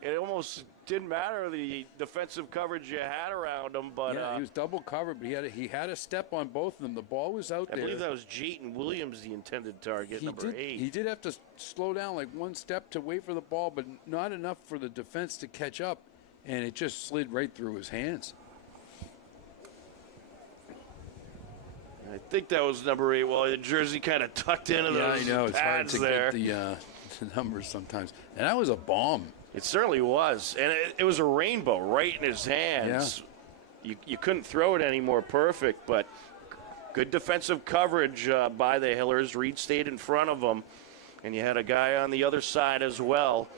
it almost didn't matter the defensive coverage you had around him. But yeah, he was double covered, but he had a step on both of them. The ball was out there. I believe that was Jayton Williams, the intended target, number 8. He did have to slow down like one step to wait for the ball, but not enough for the defense to catch up, and it just slid right through his hands. I think that was number 8. Well, the jersey kind of tucked into those I know. It's hard to there. get the numbers sometimes. And that was a bomb. It certainly was. And it was a rainbow right in his hands. Yeah. You couldn't throw it any more perfect, but good defensive coverage by the Hillers. Reed stayed in front of him, and you had a guy on the other side as well.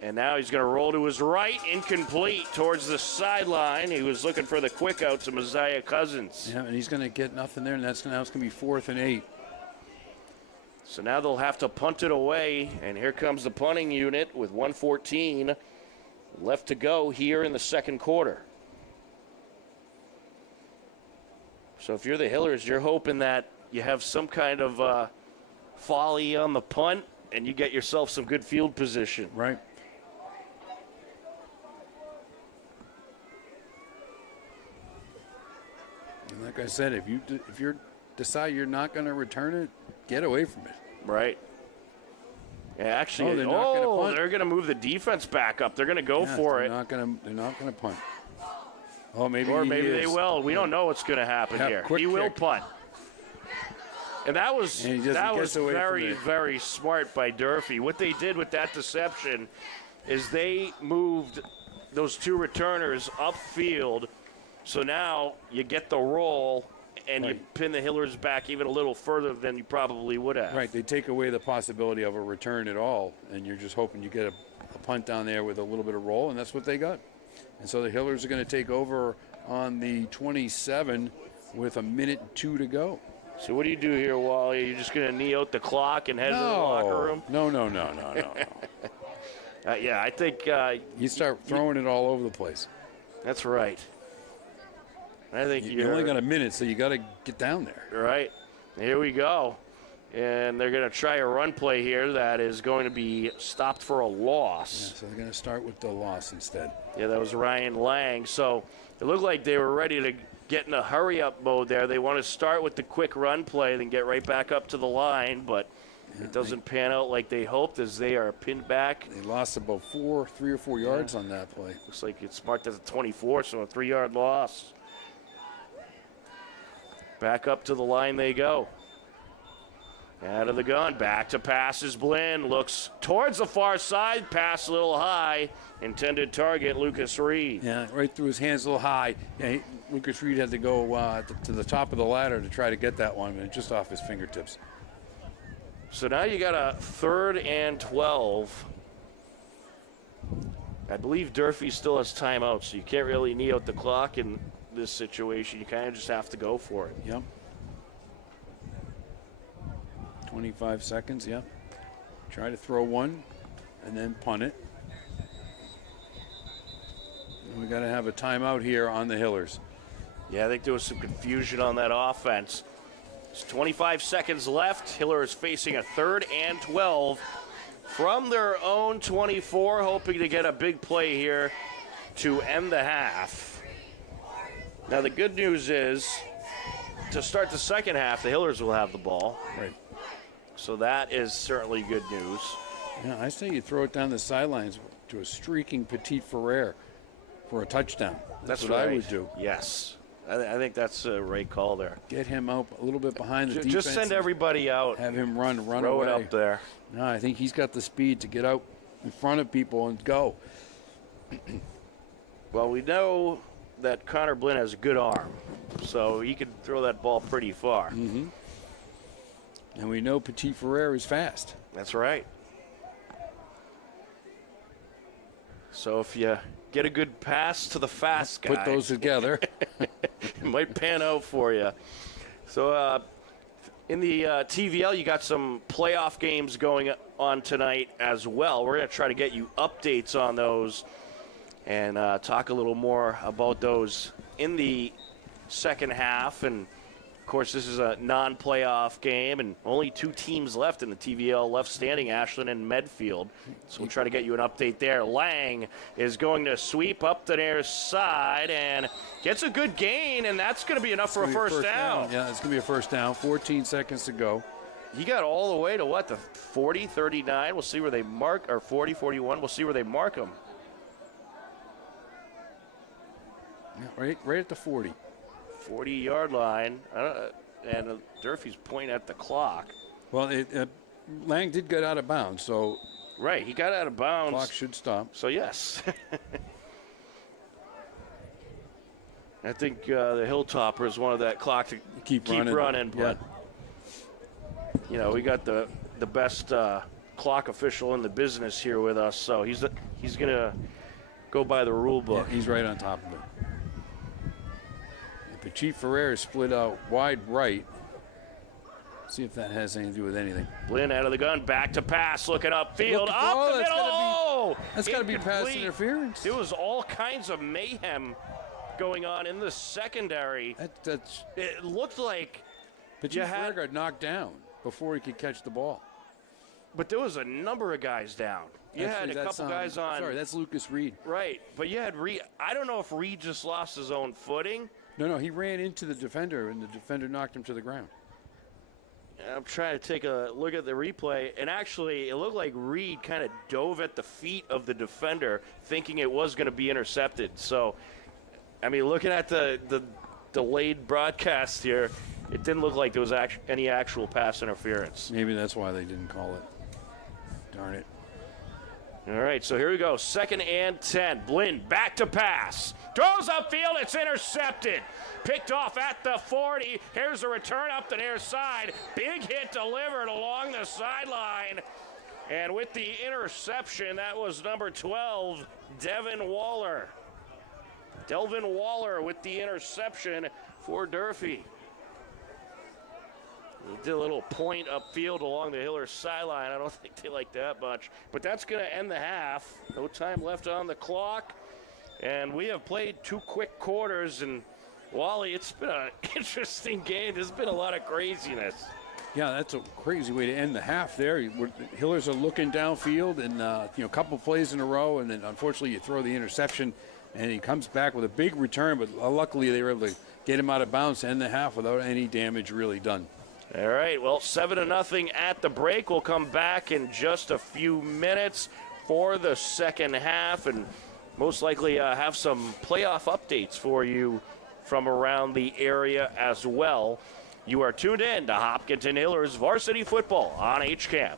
And now he's going to roll to his right, incomplete towards the sideline. He was looking for the quick out to Messiah Cousins. Yeah, and he's going to get nothing there, and now it's going to be 4th and 8. So now they'll have to punt it away, and here comes the punting unit with 1:14 left to go here in the second quarter. So if you're the Hillers, you're hoping that you have some kind of folly on the punt, and you get yourself some good field position. Right. And like I said, if you decide you're not going to return it, get away from it. Right. Yeah, actually, they're not gonna punt. They're going to move the defense back up. They're going to go for it. They're not going to punt. Oh, maybe they will. We don't know what's going to happen here. He will punt. And that was very, very smart by Durfee. What they did with that deception is they moved those 2 returners upfield. So now you get the roll, and you Right. pin the Hillers back even a little further than you probably would have. Right, they take away the possibility of a return at all, and you're just hoping you get a punt down there with a little bit of roll, and that's what they got. And so the Hillers are going to take over on the 27 with 1:02 to go. So what do you do here, Wally? You're just going to knee out the clock and head to the locker room? No. Yeah, I think You start throwing it all over the place. that's right. I think You only got a minute, so you got to get down there. right. Here we go. And they're going to try a run play here that is going to be stopped for a loss. Yeah, so they're going to start with the loss instead. Yeah, that was Ryan Lang. So it looked like they were ready to get in a hurry-up mode there. They want to start with the quick run play, then get right back up to the line, but it doesn't pan out like they hoped as they are pinned back. They lost about 3 or 4 yards on that play. Looks like it's marked as a 24, so a 3-yard loss. Back up to the line they go. Out of the gun, back to passes. Blinn looks towards the far side, pass a little high. Intended target, Lucas Reed. Yeah, right through his hands a little high. Yeah, Lucas Reed had to go to the top of the ladder to try to get that one, and just off his fingertips. So now you got a 3rd and 12. I believe Durfee still has timeout, so you can't really knee out the clock in this situation. You kind of just have to go for it. Yep. 25 seconds, yeah. Try to throw one and then punt it. And we got to have a timeout here on the Hillers. Yeah, I think there was some confusion on that offense. It's 25 seconds left. Hiller is facing a 3rd and 12 from their own 24, hoping to get a big play here to end the half. Now, the good news is, to start the second half, the Hillers will have the ball. Right. So that is certainly good news. Yeah, I say you throw it down the sidelines to a streaking Petit Ferrer for a touchdown. That's what right. I would do. Yes. I think that's a right call there. Get him out a little bit behind the defense. Just send everybody out. Have him run Throw away. it up there. No, I think he's got the speed to get out in front of people and go. Well, we know that Connor Blinn has a good arm, so he could throw that ball pretty far. Mm-hmm. And we know Petit Ferrer is fast. That's right. So if you get a good pass to the fast guy, Put those together. it might pan out for you. So in the TVL, you got some playoff games going on tonight as well. We're going to try to get you updates on those and talk a little more about those in the second half. And, of course, this is a non-playoff game, and only 2 teams left in the TVL left standing, Ashland and Medfield. So we'll try to get you an update there. Lang is going to sweep up the near side and gets a good gain, and that's going to be enough for a first down. Yeah, it's going to be a first down. 14 seconds to go. He got all the way to, what, the 40, 39? We'll see where they mark, or 40, 41. We'll see where they mark him. Yeah, right at the 40. 40-yard line, and Durfee's pointing at the clock. Well, Lang did get out of bounds, so Right, he got out of bounds. clock should stop. So, yes. I think the Hilltoppers wanted that clock to keep running, but, you know, we got the best clock official in the business here with us, so he's going to go by the rule book. Yeah, he's right on top of it. Petit Ferrer is split out wide right. See if that has anything to do with anything. Blinn out of the gun, back to pass, looking upfield, up Oh, the that's middle. Oh, That's got to be pass incomplete. interference. There was all kinds of mayhem going on in the secondary. That's It looked like Petit You Ferrer had- got knocked down before he could catch the ball. but there was a number of guys down. You Actually, had a that's, couple guys on. Sorry, that's Lucas Reed. Right, but you had Reed. I don't know if Reed just lost his own footing. No, he ran into the defender, and the defender knocked him to the ground. I'm trying to take a look at the replay, and actually, it looked like Reed kind of dove at the feet of the defender, thinking it was going to be intercepted. So, I mean, looking at the delayed broadcast here, it didn't look like there was any actual pass interference. Maybe that's why they didn't call it. Darn it. All right, so here we go. 2nd and 10. Blind back to pass. Throws upfield. It's intercepted. Picked off at the 40. Here's a return up the near side. Big hit delivered along the sideline. And with the interception, that was number 12, Delvin Waller. Delvin Waller with the interception for Durfee. He did a little point upfield along the Hillers sideline. I don't think they like that much. But that's going to end the half. No time left on the clock. And we have played 2 quick quarters. And, Wally, it's been an interesting game. There's been a lot of craziness. Yeah, that's a crazy way to end the half there. Hillers are looking downfield and, a couple plays in a row. And then, unfortunately, you throw the interception. And he comes back with a big return. But luckily, they were able to get him out of bounds to end the half without any damage really done. All right, well, 7-0 at the break. We'll come back in just a few minutes for the second half and most likely have some playoff updates for you from around the area as well. You are tuned in to Hopkinton Hillers Varsity Football on HCAM.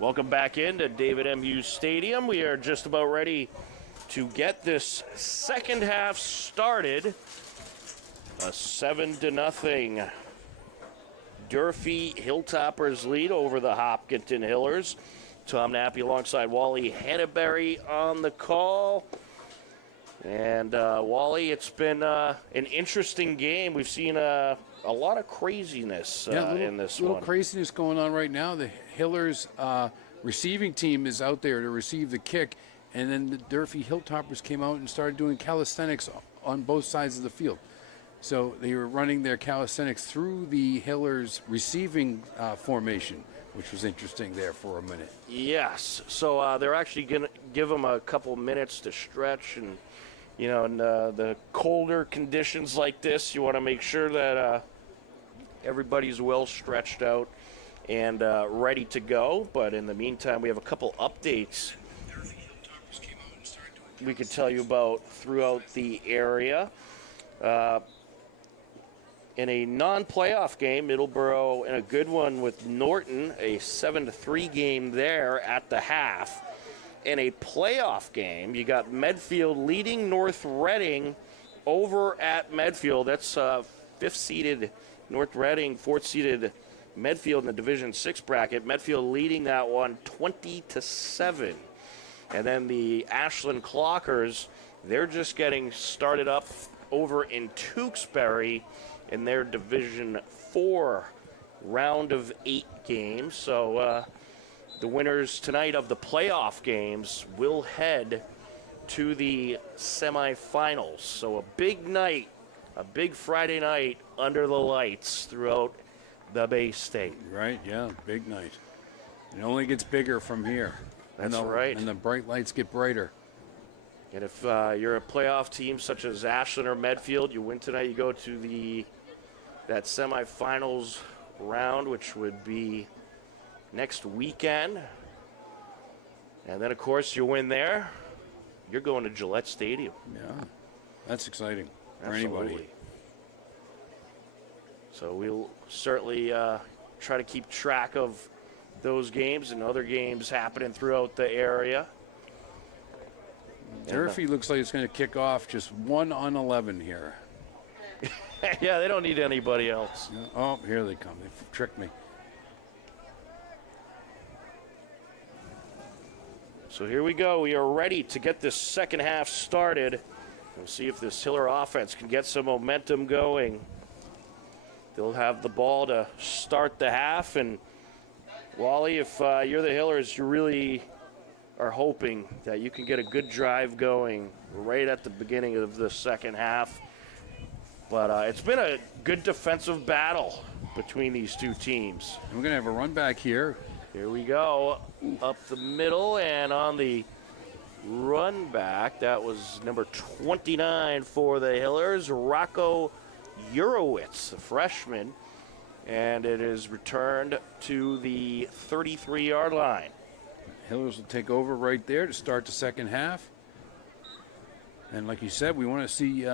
Welcome back into David M. Hughes Stadium. We are just about ready to get this second half started. A 7-0 Durfee Hilltoppers lead over the Hopkinton Hillers. Tom Nappy alongside Wally Hannaberry on the call. And Wally, it's been an interesting game. We've seen a lot of craziness in this one. Little craziness going on right now. The Hillers receiving team is out there to receive the kick, and then the Durfee Hilltoppers came out and started doing calisthenics on both sides of the field. So they were running their calisthenics through the Hillers receiving formation, which was interesting there for a minute. Yes. So they're actually going to give them a couple minutes to stretch. And, you know, in the colder conditions like this, you want to make sure that everybody's well stretched out and ready to go. But in the meantime, we have a couple updates we could tell you about throughout the area. In a non-playoff game, Middleborough in a good one with Norton, a 7-3 game there at the half. In a playoff game, you got Medfield leading North Reading over at Medfield. That's fifth-seeded North Reading, fourth-seeded Medfield in the Division 6 bracket. Medfield leading that one 20-7. And then the Ashland Clockers, they're just getting started up over in Tewksbury in their Division 4 round of 8 games. So the winners tonight of the playoff games will head to the semifinals. So a big night, a big Friday night under the lights throughout the Bay State. Right, yeah, big night. It only gets bigger from here. That's right. And the bright lights get brighter. And if you're a playoff team such as Ashland or Medfield, you win tonight, you go to that semifinals round, which would be next weekend. And then, of course, you win there, you're going to Gillette Stadium. Yeah, that's exciting for Absolutely. anybody. So we'll certainly try to keep track of those games and other games happening throughout the area. Durfee looks like it's going to kick off just 1 on 11 here. Yeah, they don't need anybody else. Oh, here they come. They tricked me. So here we go. We are ready to get this second half started. We'll see if this Hiller offense can get some momentum going. They'll have the ball to start the half. And, Wally, if you're the Hillers, you really are hoping that you can get a good drive going right at the beginning of the second half. But it's been a good defensive battle between these two teams. And we're going to have a run back here. Here we go, up the middle, and on the run back, that was number 29 for the Hillers, Rocco Urowitz, the freshman, and it is returned to the 33-yard line. Hillers will take over right there to start the second half. And like you said, we want to see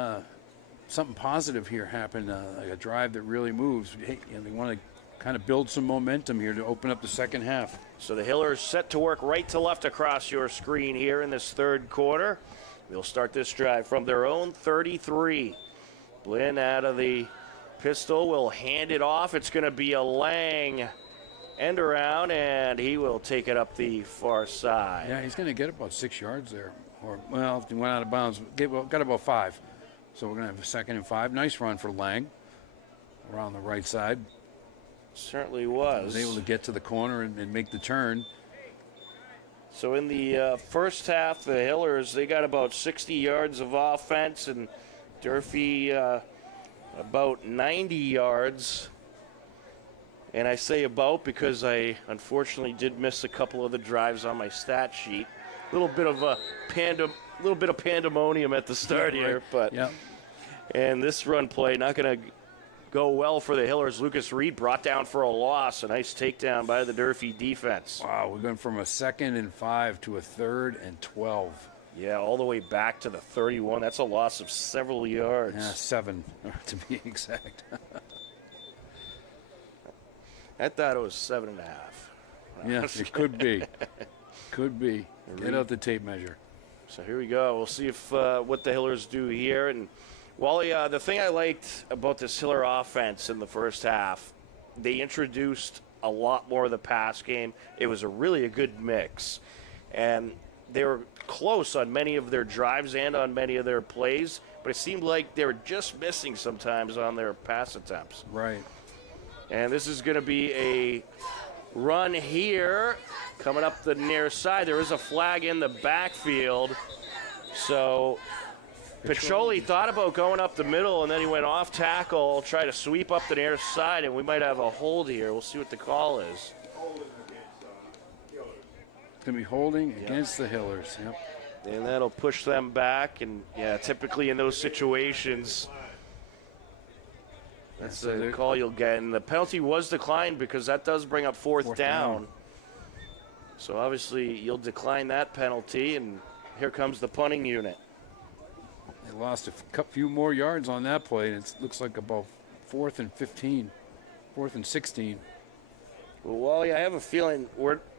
something positive here happen, like a drive that really moves. Hey, they want to kind of build some momentum here to open up the second half. So the Hillers set to work right to left across your screen here in this third quarter. We'll start this drive from their own 33. Blinn out of the pistol will hand it off. It's going to be a Lang end around, and he will take it up the far side. Yeah, he's going to get about 6 yards there. Or, well, if he went out of bounds, got about 5. So we're going to have a 2nd and 5. Nice run for Lang around the right side. Certainly was. Was able to get to the corner and make the turn. So in the first half, the Hillers, they got about 60 yards of offense, and Durfee about 90 yards. And I say about because I unfortunately did miss a couple of the drives on my stat sheet. A little bit of pandemonium at the start here, but yeah. And this run play not going to go well for the Hillers. Lucas Reed brought down for a loss. A nice takedown by the Durfee defense. Wow, we're going from a 2nd and 5 to a 3rd and 12. Yeah, all the way back to the 31. That's a loss of several yards. Yeah, 7 to be exact. I thought it was 7.5. Yeah, it could be. Could be. Get out the tape measure. So here we go. We'll see if what the Hillers do here. And Wally, the thing I liked about this Hiller offense in the first half, they introduced a lot more of the pass game. It was really a good mix. And they were close on many of their drives and on many of their plays, but it seemed like they were just missing sometimes on their pass attempts. Right. And this is going to be a run here coming up the near side. There is a flag in the backfield. So Picholi thought about going up the middle, and then he went off tackle, tried to sweep up the near side, and we might have a hold here. We'll see what the call is. It's going to be holding against the Hillers. Yep. And that'll push them back. And, yeah, typically in those situations, that's the call you'll get. And the penalty was declined because that does bring up fourth down. So, obviously, you'll decline that penalty, and here comes the punting unit. They lost a few more yards on that play, and it looks like about 4th and 15, 4th and 16. Well, Wally, I have a feeling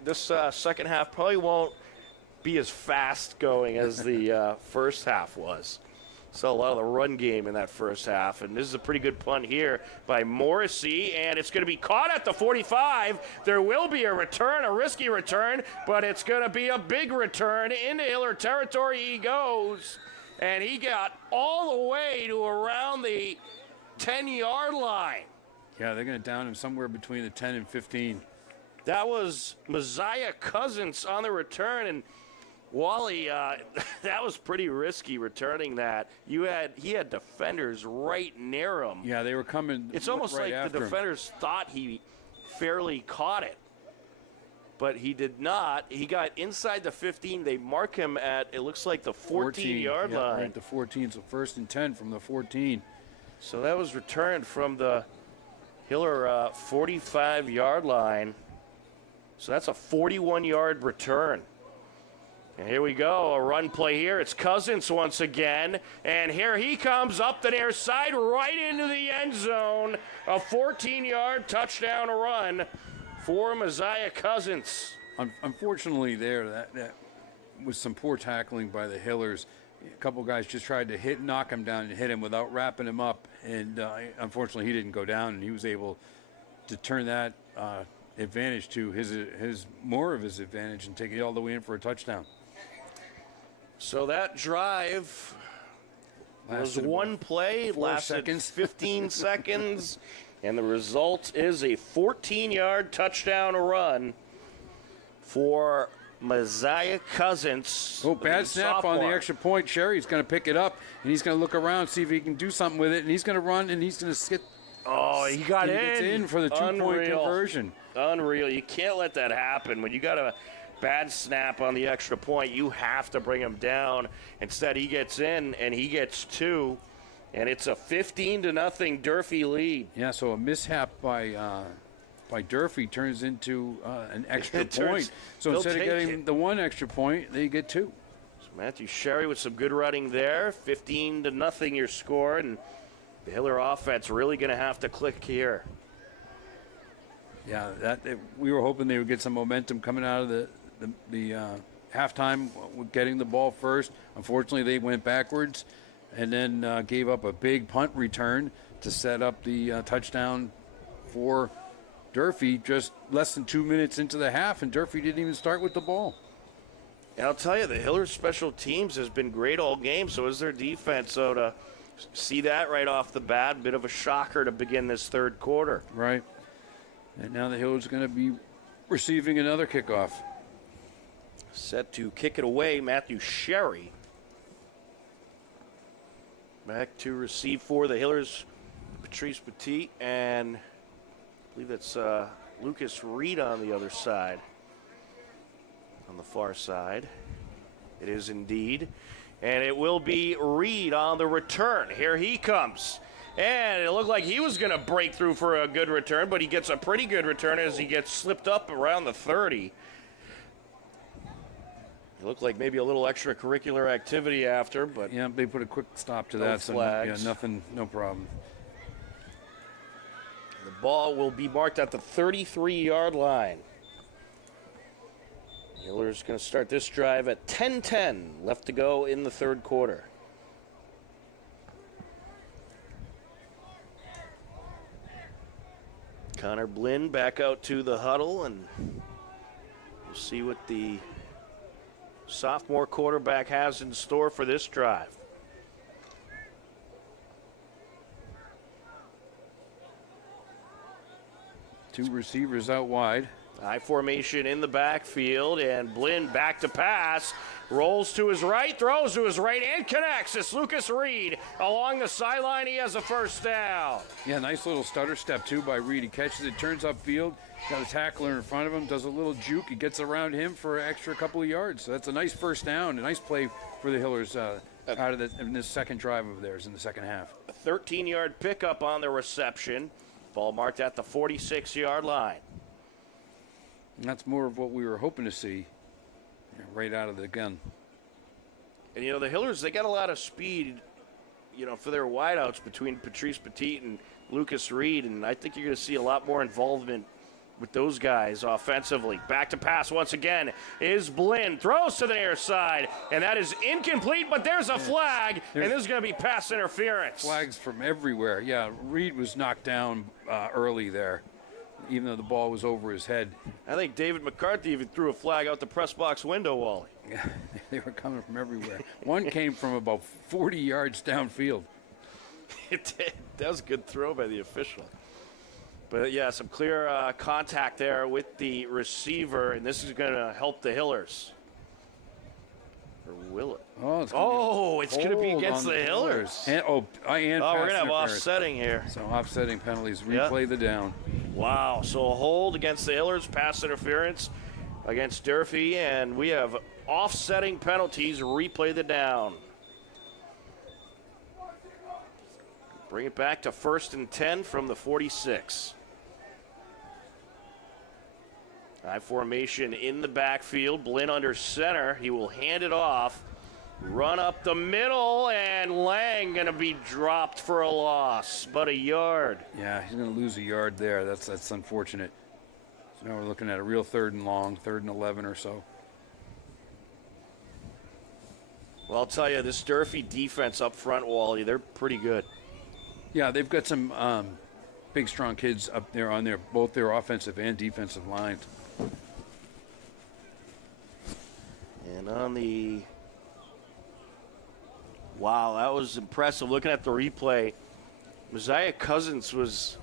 this second half probably won't be as fast going as the first half was. Saw a lot of the run game in that first half, and this is a pretty good punt here by Morrissey, and it's going to be caught at the 45. There will be a return, a risky return, but it's going to be a big return. Into Hiller territory he goes, and he got all the way to around the 10-yard line. Yeah, they're going to down him somewhere between the 10 and 15. That was Messiah Cousins on the return, and Wally, that was pretty risky returning that. He had defenders right near him. Yeah, they were coming. It's almost right like the defenders thought he fairly caught it, but he did not. He got inside the 15. They mark him at, it looks like, the 14-yard line. Right, the 14, so 1st and 10 from the 14. So that was returned from the Hiller 45-yard line. So that's a 41-yard return. And here we go, a run play here. It's Cousins once again. And here he comes up the near side, right into the end zone. A 14-yard touchdown run for Messiah Cousins. Unfortunately that was some poor tackling by the Hillers. A couple guys just tried to knock him down and hit him without wrapping him up. And unfortunately he didn't go down, and he was able to turn that advantage to his more of his advantage and take it all the way in for a touchdown. So that drive was one play, lasted 15 seconds, and the result is a 14-yard touchdown run for Messiah Cousins. Oh, bad snap on the extra point. Sherry's going to pick it up, and he's going to look around, see if he can do something with it, and he's going to run, and he's going to skip. Oh, he got in. Gets in for the two-point conversion. Unreal. You can't let that happen. When you got a bad snap on the extra point, you have to bring him down. Instead, he gets in, and he gets two, and it's a 15-0 Durfee lead. Yeah, so a mishap by Durfee turns into an extra point. So instead of getting the one extra point, they get two. So Matthew Sherry with some good running there. 15-0 your score, and the Hiller offense really going to have to click here. Yeah, we were hoping they would get some momentum coming out of the halftime with getting the ball first. Unfortunately, they went backwards and then gave up a big punt return to set up the touchdown for Durfee just less than 2 minutes into the half, and Durfee didn't even start with the ball. And I'll tell you, the Hiller special teams has been great all game, so is their defense. So to see that right off the bat, bit of a shocker to begin this third quarter. Right. And now the Hillers going to be receiving another kickoff. Set to kick it away, Matthew Sherry. Back to receive for the Hillers, Patrice Petit, and I believe that's Lucas Reed on the other side, on the far side. It is indeed. And it will be Reed on the return. Here he comes. And it looked like he was going to break through for a good return, but he gets a pretty good return as he gets slipped up around the 30. It looked like maybe a little extracurricular activity after, but yeah, they put a quick stop to no that. Flags. So yeah, nothing, no problem. The ball will be marked at the 33-yard line. Hillers going to start this drive at 10:10 left to go in the third quarter. Connor Blinn back out to the huddle, and we'll see what the sophomore quarterback has in store for this drive. Two receivers out wide. High formation in the backfield, and Blinn back to pass. Rolls to his right, throws to his right, and connects. It's Lucas Reed along the sideline. He has a first down. Yeah, nice little stutter step, too, by Reed. He catches it, turns upfield, got a tackler in front of him, does a little juke. He gets around him for an extra couple of yards. So that's a nice first down, a nice play for the Hillers in this second drive of theirs in the second half. A 13-yard pickup on the reception. Ball marked at the 46-yard line. And that's more of what we were hoping to see right out of the gun. And, the Hillers, they got a lot of speed, for their wideouts between Patrice Petit and Lucas Reed, and I think you're going to see a lot more involvement with those guys offensively. Back to pass once again is Blinn. Throws to the near side, and that is incomplete, but there's a flag, and this is going to be pass interference. Flags from everywhere. Yeah, Reed was knocked down early there, even though the ball was over his head. I think David McCarthy even threw a flag out the press box window, Wally. Yeah, they were coming from everywhere. One came from about 40 yards downfield. It did. That was a good throw by the official. But, yeah, some clear contact there with the receiver, and this is going to help the Hillers. Or will it? It's going to be against the Hillers. We're going to have offsetting here. So offsetting penalties. Replay the down. Wow, so a hold against the Hillers, pass interference against Durfee, and we have offsetting penalties. Replay the down. Bring it back to 1st and 10 from the 46. High formation in the backfield. Blinn under center. He will hand it off. Run up the middle, and Lang going to be dropped for a loss. About a yard. Yeah, he's going to lose a yard there. That's unfortunate. So now we're looking at a real 3rd and long, 3rd and 11 or so. Well, I'll tell you, this Durfee defense up front, Wally, they're pretty good. Yeah, they've got some big, strong kids up there on both their offensive and defensive lines. And on the... Wow, that was impressive. Looking at the replay, Mosiah Cousins was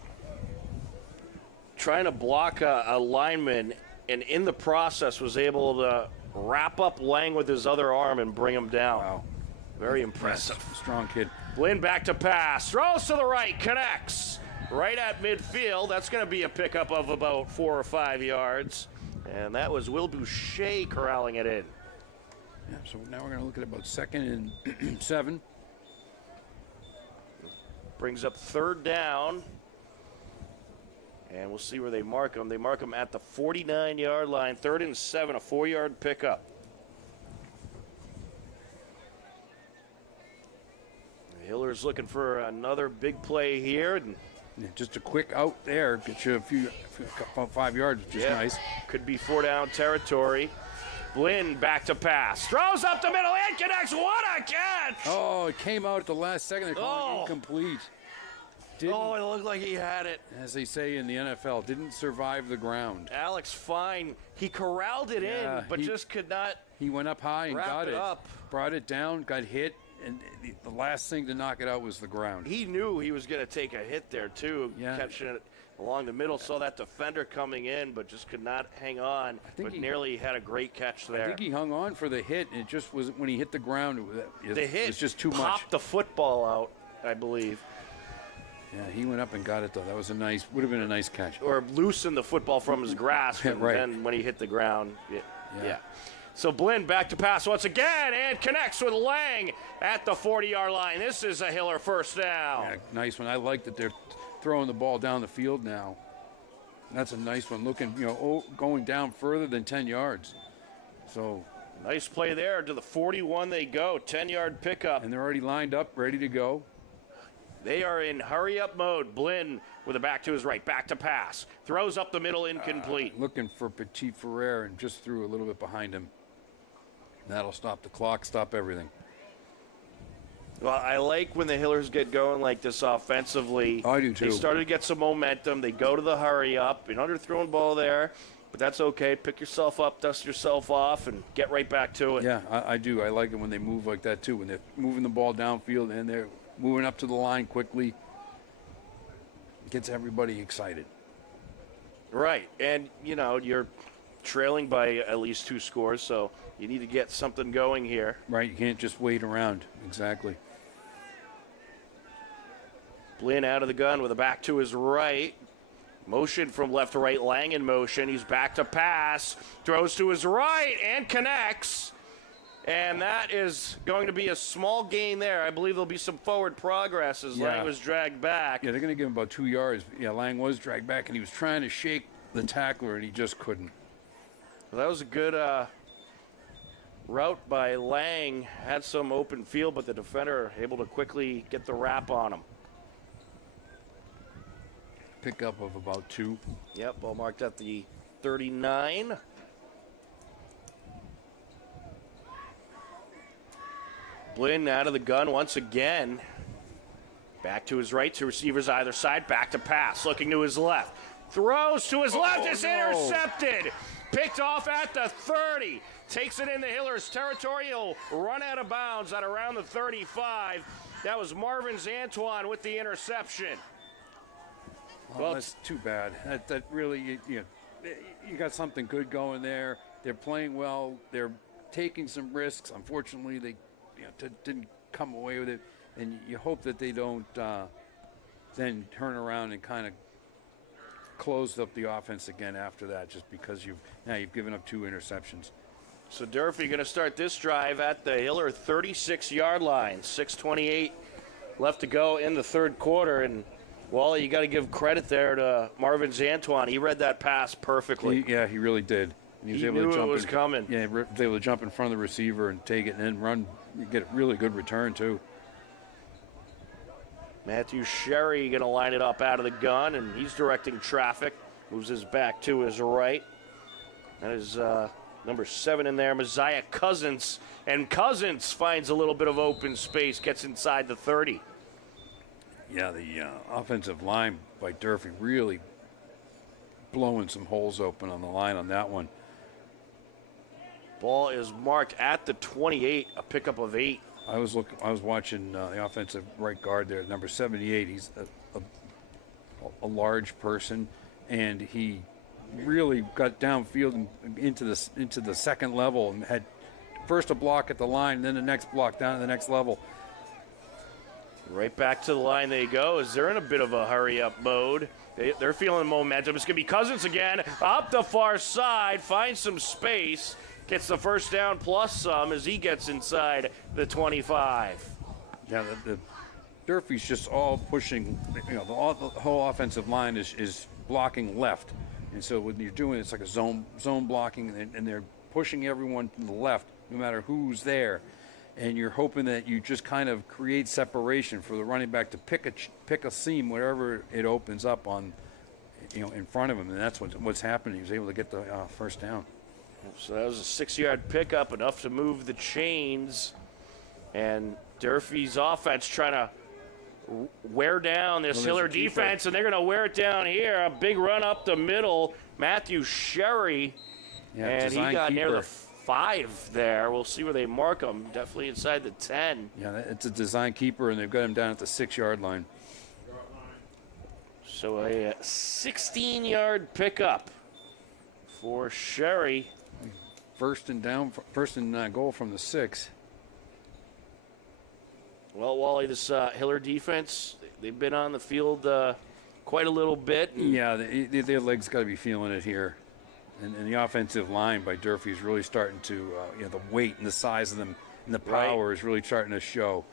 trying to block a lineman, and in the process was able to wrap up Lang with his other arm and bring him down. Wow. Very impressive. Strong kid. Blinn back to pass. Throws to the right. Connects. Right at midfield. That's going to be a pickup of about 4 or 5 yards. And that was Will Boucher corralling it in. Yeah, so now we're going to look at about 2nd and 7. Brings up 3rd down. And we'll see where they mark him. They mark him at the 49-yard line. 3rd and 7, a 4-yard pickup. The Hillers looking for another big play here. And yeah, just a quick out there. Get you about 5 yards, which is nice. Could be 4-down territory. Blinn back to pass. Throws up the middle and connects. What a catch! Oh, it came out at the last second. They're calling it incomplete. It looked like he had it. As they say in the NFL, didn't survive the ground. Alex Fine, he corralled it in, but just could not. He went up high and got it. Up. Brought it down, got hit, and the last thing to knock it out was the ground. He knew he was going to take a hit there, too, catching it along the middle. Saw that defender coming in, but just could not hang on. But nearly had a great catch there. I think he hung on for the hit, and it just was when he hit the ground. It was just too much. Popped the football out, I believe. Yeah, he went up and got it, though. That would have been a nice catch. Or loosened the football from his grasp, and then when he hit the ground, yeah. So Blinn back to pass once again and connects with Lang at the 40-yard line. This is a Hiller first down. Yeah, nice one. I like that they're throwing the ball down the field now. That's a nice one. Looking, going down further than 10 yards. So nice play there. To the 41 they go. 10-yard pickup. And they're already lined up, ready to go. They are in hurry-up mode. Blinn with a back to his right, back to pass. Throws up the middle, incomplete. Looking for Petit Ferrer and just threw a little bit behind him. That'll stop the clock, stop everything. Well, I like when the Hillers get going like this offensively. I do too. They started to get some momentum. They go to the hurry-up. An underthrown ball there, but that's okay. Pick yourself up, dust yourself off, and get right back to it. Yeah, I do. I like it when they move like that too. When they're moving the ball downfield and they're moving up to the line quickly. It gets everybody excited. Right, and, you know, you're trailing by at least 2 scores, so you need to get something going here. Right, you can't just wait around. Exactly. Blinn out of the gun with a back to his right. Motion from left to right, Lang in motion. He's back to pass. Throws to his right and connects. And that is going to be a small gain there. I believe there'll be some forward progress as Lang was dragged back. Yeah, they're going to give him about 2 yards. Yeah, Lang was dragged back, and he was trying to shake the tackler, and he just couldn't. Well, that was a good route by Lang. Had some open field, but the defender able to quickly get the wrap on him. Pickup of about 2. Yep, ball marked at the 39. Blinn out of the gun once again. Back to his right, to receivers either side. Back to pass, looking to his left. Throws to his left, it's intercepted. Picked off at the 30. Takes it in the Hillers' territory. He'll run out of bounds at around the 35. That was Marvin Zantuan with the interception. Well, that's too bad. That really, you got something good going there. They're playing well. They're taking some risks. Unfortunately, they didn't come away with it. And you hope that they don't then turn around and kind of close up the offense again after that, just because you've given up 2 interceptions. So Durfee going to start this drive at the Hiller 36-yard line. 6:28 left to go in the third quarter. And, Wally, you got to give credit there to Marvin Zantuan. He read that pass perfectly. He really did. And he knew it was coming. Yeah, he was able to jump in front of the receiver and take it and then run. You get a really good return, too. Matthew Sherry going to line it up out of the gun, and he's directing traffic. Moves his back to his right. That is number 7 in there, Messiah Cousins. And Cousins finds a little bit of open space, gets inside the 30. Yeah, the offensive line by Durfee really blowing some holes open on the line on that one. Ball is marked at the 28, a pickup of 8. I was watching the offensive right guard there, number 78. He's a large person, and he really got downfield and into the second level and had first a block at the line, then the next block down to the next level. Right back to the line they go as they're in a bit of a hurry-up mode. They're feeling momentum. It's going to be Cousins again, up the far side, finds some space, gets the first down plus some as he gets inside the 25. Yeah, the Durfee's just all pushing. The whole offensive line is blocking left, and so what you're doing, it's like a zone blocking, and they're pushing everyone to the left, no matter who's there. And you're hoping that you just kind of create separation for the running back to pick a seam wherever it opens up on, in front of him, and that's what's happening. He was able to get the first down. So that was a 6-yard pickup, enough to move the chains, and Durfee's offense trying to wear down this Hiller defense, and they're going to wear it down here. A big run up the middle, Matthew Sherry, and he got near the 5 there. We'll see where they mark him. Definitely inside the 10. Yeah, it's a design keeper, and they've got him down at the 6-yard line. So a 16-yard pickup for Sherry. First and goal from the 6. Well, Wally, this Hiller defense, they've been on the field quite a little bit. Yeah, their legs got to be feeling it here. And the offensive line by Durfee is really starting to, the weight and the size of them and the power is really starting to show.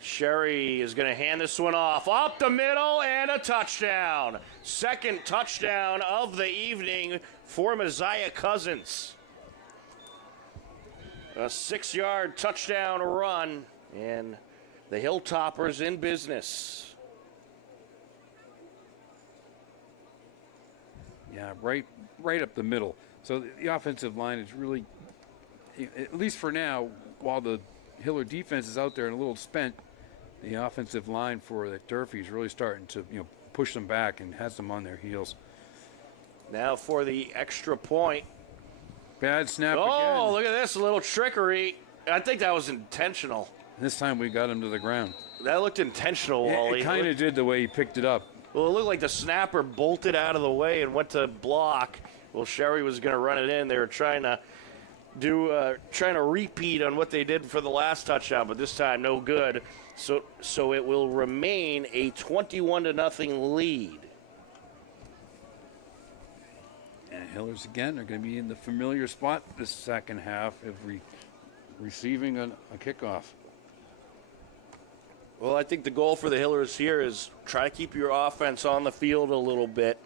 Sherry is going to hand this one off. Up the middle and a touchdown. Second touchdown of the evening for Messiah Cousins. A 6-yard touchdown run. And The Hilltoppers in business. Yeah, right up the middle. So the offensive line is really, at least for now, while the Hiller defense is out there and a little spent, the offensive line for the Durfee is really starting to push them back and has them on their heels. Now for the extra point. Bad snap again. Oh, look at this, a little trickery. I think that was intentional. This time we got him to the ground. That looked intentional, Wally. It kind of did the way he picked it up. Well, it looked like the snapper bolted out of the way and went to block. Well, Sherry was going to run it in. They were trying to repeat on what they did for the last touchdown, but this time no good. So it will remain a 21-0 lead. And Hillers again are going to be in the familiar spot this second half of receiving a kickoff. Well, I think the goal for the Hillers here is try to keep your offense on the field a little bit,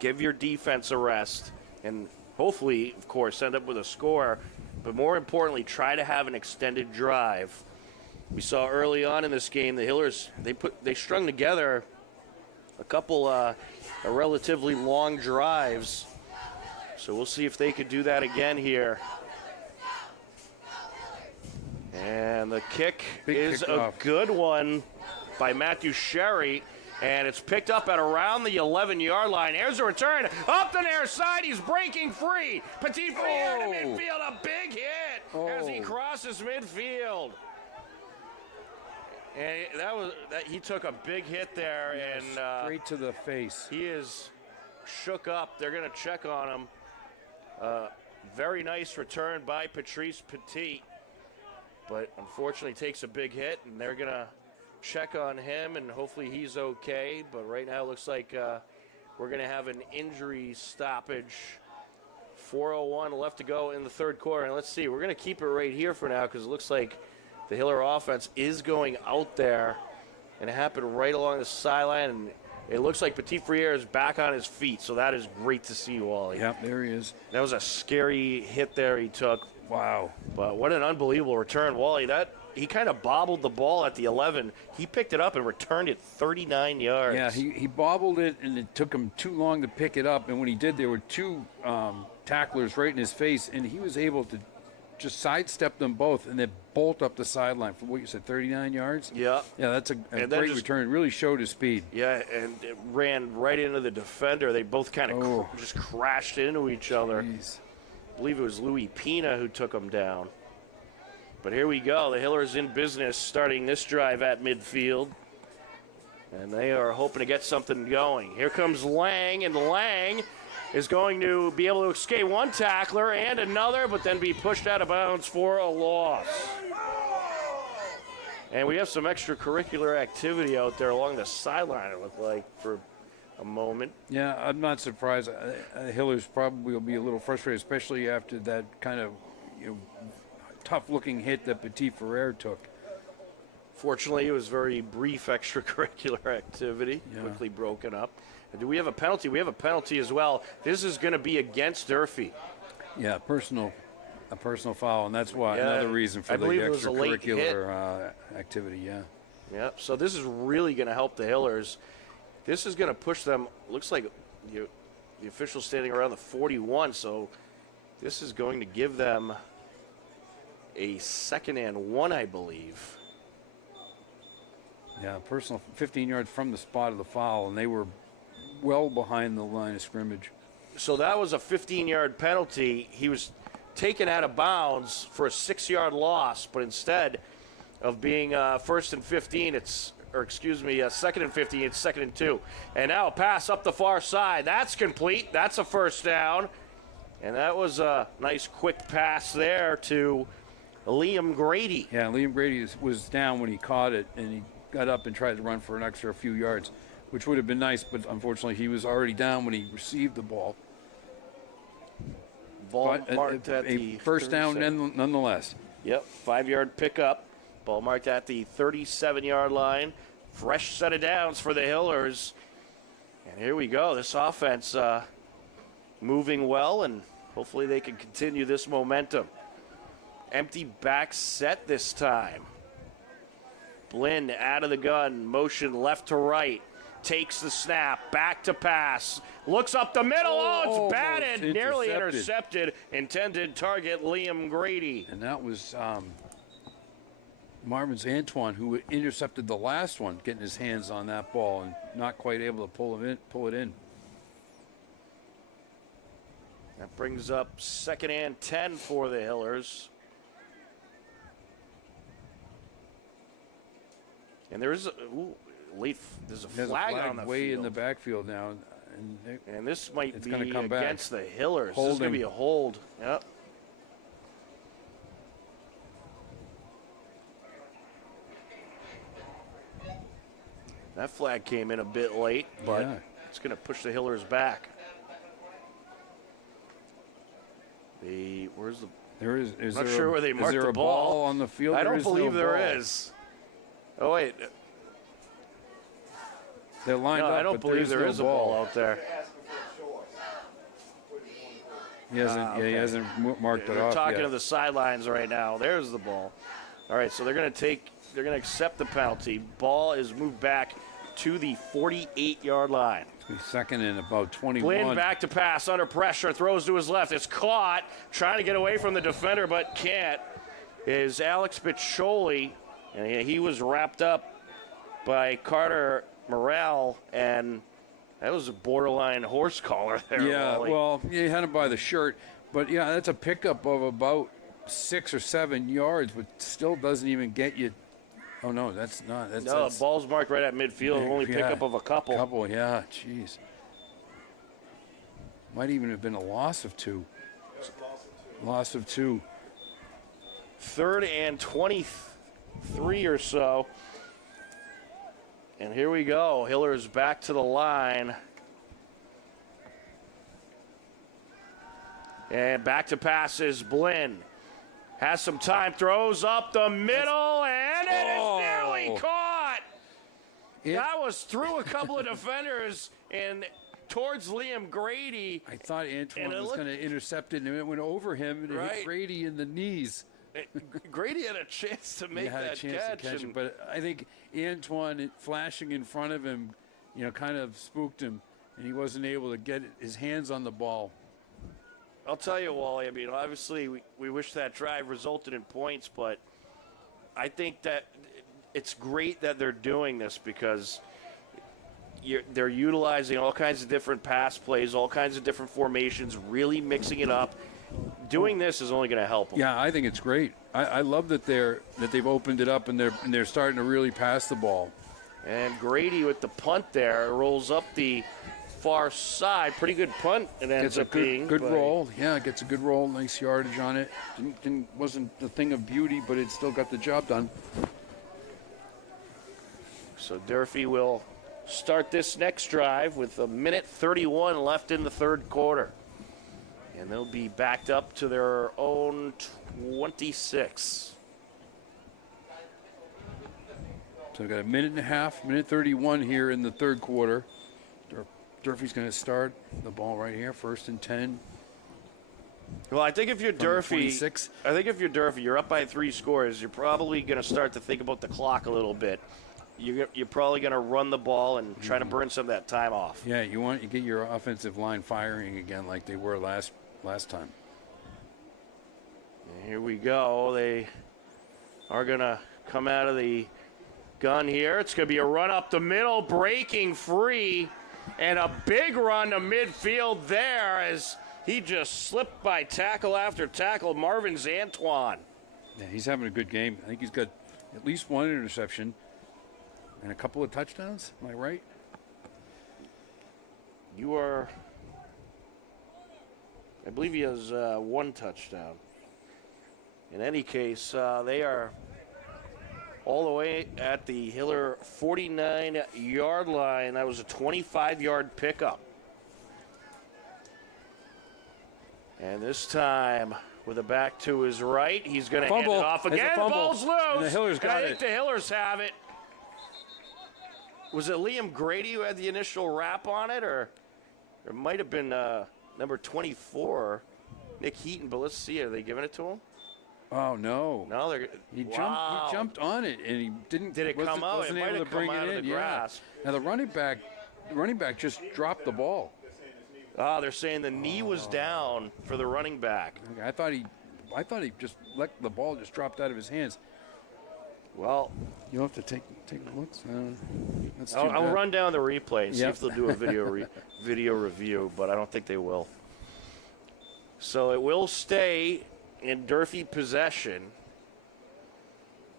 give your defense a rest, and hopefully, of course, end up with a score. But more importantly, try to have an extended drive. We saw early on in this game the Hillers they strung together a couple relatively long drives. So we'll see if they could do that again here. And the kick is a good one by Matthew Sherry. And it's picked up at around the 11-yard line. Here's a return. Up the near side. He's breaking free. Petit Friere to midfield. A big hit as he crosses midfield. And he took a big hit there. Yes, and straight to the face. He is shook up. They're going to check on him. Very nice return by Patrice Petit. But unfortunately takes a big hit, and they're going to check on him, and hopefully he's okay. But right now it looks like we're going to have an injury stoppage. 4:01 left to go in the third quarter. And let's see, we're going to keep it right here for now because it looks like the Hiller offense is going out there. And it happened right along the sideline, and it looks like Petit Friere is back on his feet, so that is great to see, Wally. Yep, there he is. That was a scary hit there he took. Wow. But what an unbelievable return, Wally. He kind of bobbled the ball at the 11. He picked it up and returned it 39 yards. Yeah, he bobbled it, and it took him too long to pick it up. And when he did, there were two tacklers right in his face, and he was able to just sidestep them both and then bolt up the sideline for what you said, 39 yards? Yeah. Yeah, that's a great return. It really showed his speed. Yeah, and it ran right into the defender. They both kind of just crashed into each other. Jeez. I believe it was Louis Pina who took him down. But here we go. The Hillers in business starting this drive at midfield. And they are hoping to get something going. Here comes Lang, and Lang is going to be able to escape one tackler and another, but then be pushed out of bounds for a loss. And we have some extracurricular activity out there along the sideline, it looked like, for a moment. Yeah, I'm not surprised. Hillers probably will be a little frustrated, especially after that kind of tough-looking hit that Petit Friere took. Fortunately, it was very brief extracurricular activity, quickly broken up. And do we have a penalty? We have a penalty as well. This is going to be against Durfee. Yeah, a personal foul, and that's why another reason for the extracurricular activity. Yeah. Yep. So this is really going to help the Hillers. This is going to push them. Looks like the official's standing around the 41. So this is going to give them a 2nd and 1, I believe. Yeah, personal 15 yards from the spot of the foul, and they were well behind the line of scrimmage. So that was a 15-yard penalty. He was taken out of bounds for a 6-yard loss, but instead of being 1st and 15, 2nd and 15, it's 2nd and 2. And now a pass up the far side. That's complete. That's a first down. And that was a nice quick pass there to Liam Grady. Yeah, Liam Grady was down when he caught it, and he got up and tried to run for an extra few yards, which would have been nice, but unfortunately he was already down when he received the ball. Ball marked at the first down nonetheless. Yep, 5-yard pickup. Ball marked at the 37-yard line. Fresh set of downs for the Hillers. And here we go. This offense moving well, and hopefully they can continue this momentum. Empty back set this time. Blinn out of the gun, motion left to right, takes the snap, back to pass, looks up the middle. Oh, it's batted, nearly intercepted. Intended target Liam Grady. And that was Marvin's Antoine, who intercepted the last one, getting his hands on that ball and not quite able to pull it in. That brings up 2nd and 10 for the Hillers. And there's a flag on the way field. in the backfield now. And this might be come against back. the Hillers. Holding. This is going to be a hold. Yep. That flag came in a bit late, but it's going to push the Hillers back. Where's the? There is. I'm not sure where they marked the the ball. ball on the field? I don't believe there is. Oh wait. They're lined up. I don't believe there is a ball out there. He hasn't marked it off. They're talking yet. to the sidelines right now. There's the ball. All right, so they're going to accept the penalty. Ball is moved back to the 48-yard line. 2nd and about 21. Blinn back to pass under pressure, throws to his left. It's caught, trying to get away from the defender, but can't. Is Alex Picholi, and he was wrapped up by Carter Morrell, and that was a borderline horse collar there. Yeah, Wally. well, he had him by the shirt, but yeah, that's a pickup of about 6 or 7 yards, but still doesn't even get you. Oh no, that's not. The ball's marked right at midfield. Only pickup of a couple. Yeah, jeez. Might even have been a loss of 2. Loss of 2. 3rd and 23 or so. And here we go. Hillers back to the line. And back to passes. Blinn has some time. Throws up the middle. And it is nearly caught. That was through a couple of defenders and towards Liam Grady. I thought Antoine was going to intercept it, and it went over him, and it hit Grady in the knees. Grady had a chance to make that catch. But I think Antoine flashing in front of him, kind of spooked him, and he wasn't able to get his hands on the ball. I'll tell you, Wally, I mean, obviously we wish that drive resulted in points, but I think that it's great that they're doing this because they're utilizing all kinds of different pass plays, all kinds of different formations, really mixing it up. Doing this is only going to help them. Yeah, I think it's great. I love that they've opened it up and they're starting to really pass the ball. And Grady with the punt there rolls up the far side. Pretty good punt. It ends up being good roll. Yeah, it gets a good roll. Nice yardage on it. Wasn't the thing of beauty, but it still got the job done. So Durfee will start this next drive with 1:31 left in the third quarter. And they'll be backed up to their own 26. So we've got a minute and a half, 1:31 here in the third quarter. Durfee's going to start the ball right here, 1st and 10. Well, I think if you're Durfee, you're up by 3 scores. You're probably going to start to think about the clock a little bit. You're probably going to run the ball and try to burn some of that time off. Yeah, you get your offensive line firing again like they were last time. And here we go. They are going to come out of the gun here. It's going to be a run up the middle, breaking free, and a big run to midfield there as he just slipped by tackle after tackle. Marvin's Antoine. Yeah, he's having a good game. I think he's got at least 1 interception and a couple of touchdowns. Am I right? You are. I believe he has 1 touchdown. In any case, they are all the way at the Hiller 49-yard line. That was a 25-yard pickup. And this time, with a back to his right, he's going to hand it off again. The ball's loose. And the Hillers got I think the Hillers have it. Was it Liam Grady who had the initial wrap on it, or it might have been number 24, Nick Heaton? But let's see, are they giving it to him? Oh no! No, they're He wow. jumped on it and he didn't. Did it come out? Wasn't It might able have to bring come out it of in. the grass. Yeah. Now the running back just dropped the ball. Oh, they're saying the knee was down for the running back. Okay, I thought he just let the ball just dropped out of his hands. Well, You'll have to take a look. That's too I'll bad. run down the replay and see Yep. if they'll do a video review, but I don't think they will. So it will stay in Durfee possession.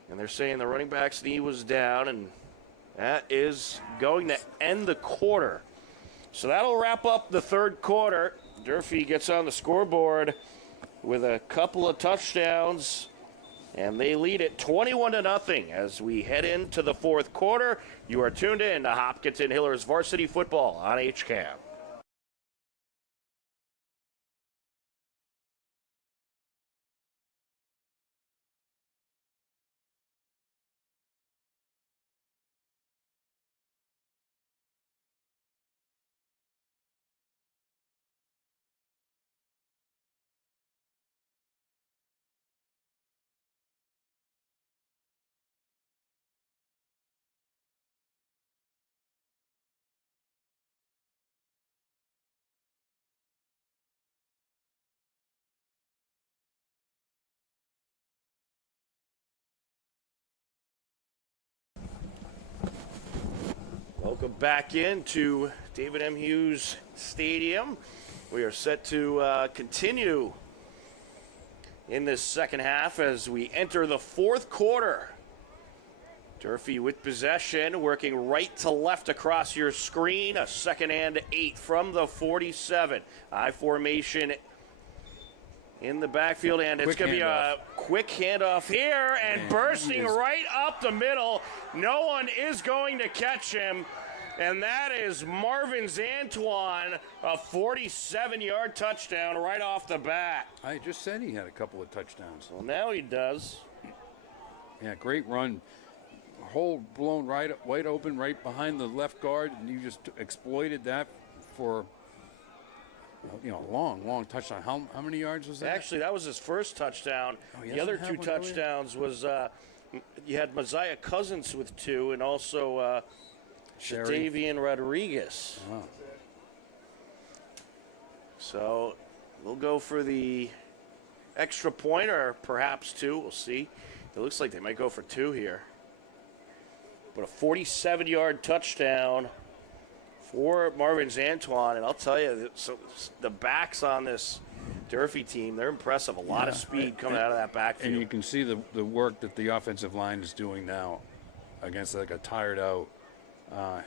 And they're saying the running back's knee was down, and that is going to end the quarter. So that'll wrap up the third quarter. Durfee gets on the scoreboard with a couple of touchdowns, and they lead it 21-0 as we head into the fourth quarter. You are tuned in to Hopkinton Hillers Varsity Football on HCAM. Welcome back into David M. Hughes Stadium. We are set to continue in this second half as we enter the fourth quarter. Durfee with possession, working right to left across your screen. A 2nd and 8 from the 47. I formation in the backfield, and it's going to be a quick handoff here, and bursting right up the middle. No one is going to catch him, and that is Marvin's Antoine, a 47-yard touchdown right off the bat. I just said he had a couple of touchdowns. Well, now he does. Yeah, great run. Hole blown wide open right behind the left guard, and you just exploited that for a long touchdown. How many yards was that? Actually, that was his first touchdown. Oh, he the other hasn't two had one touchdowns was you had Mosiah Cousins with 2, and also Shadavian Rodriguez. Oh. So we'll go for the extra point, or perhaps 2. We'll see. It looks like they might go for 2 here. But a 47-yard touchdown for Marvin's Antoine. And I'll tell you, so the backs on this Durfee team, they're impressive. A lot of speed coming out of that backfield. And you can see the work that the offensive line is doing now against like a tired-out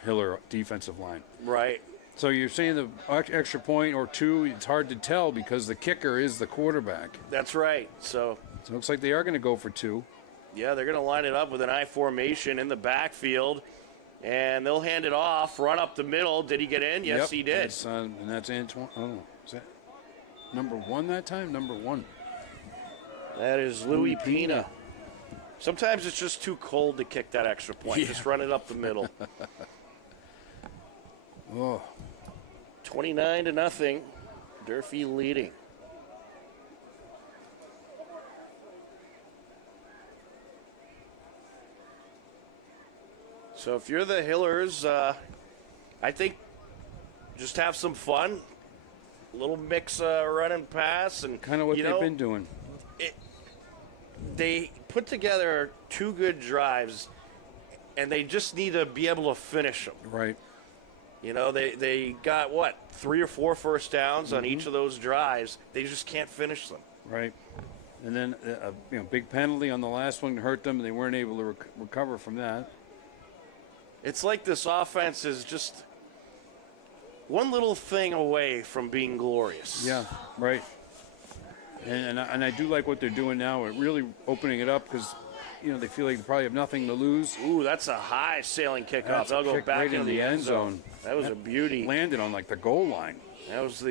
Hiller defensive line. Right. So you're saying the extra point or 2, it's hard to tell because the kicker is the quarterback. That's right. So it looks like they are going to go for 2. yeah, they're going to line it up with an I formation in the backfield, and they'll hand it off, run up the middle. Did he get in? Yes, Yep, he did. And that's Antoine. Oh, is that number 1 that time? Number 1. That is Louis Pina. Sometimes it's just too cold to kick that extra point. Yeah. Just run it up the middle. Oh, 29-0. Durfee leading. So if you're the Hillers, I think just have some fun. A little mix run and pass. And kind of what they've been doing. They put together 2 good drives, and they just need to be able to finish them. Right. You know, they got, 3 or 4 first downs on each of those drives. They just can't finish them. Right. And then a big penalty on the last one hurt them. They weren't able to recover from that. It's like this offense is just one little thing away from being glorious. Yeah, right. And I do like what they're doing now. Really opening it up because, they feel like they probably have nothing to lose. Ooh, that's a high sailing kickoff. That's They'll a go kick back right into the end zone. That was a beauty. Landed on like the goal line. That was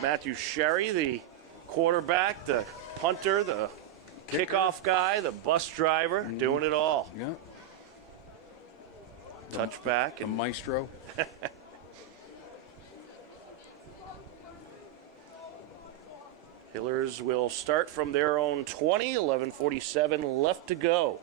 Matthew Sherry, the quarterback, the punter, the kickoff guy, the bus driver, doing it all. Yeah. Touchback. A maestro. Hillers will start from their own 20, 11:47 left to go.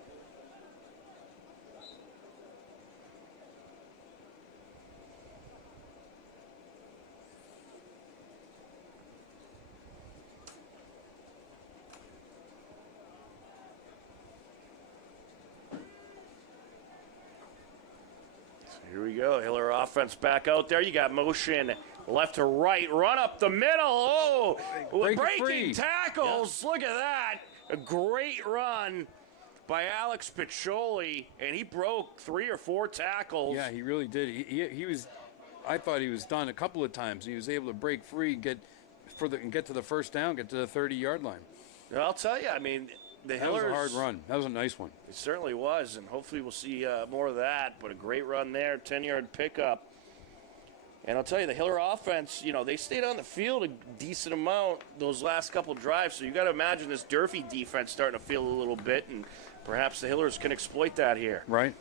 Here we go. Hiller offense back out there. You got motion left to right. Run up the middle. Oh, breaking tackles. Yeah. Look at that. A great run by Alex Piccioli, and he broke 3 or 4 tackles. Yeah, he really did. He was. I thought he was done a couple of times. He was able to break free, get to the first down, get to the 30-yard line. I'll tell you. I mean, the Hillers. That was a hard run. That was a nice one. It certainly was, and hopefully we'll see more of that. But a great run there, 10-yard pickup. And I'll tell you, the Hiller offense, they stayed on the field a decent amount those last couple drives. So you got to imagine this Durfee defense starting to feel a little bit, and perhaps the Hillers can exploit that here. Right.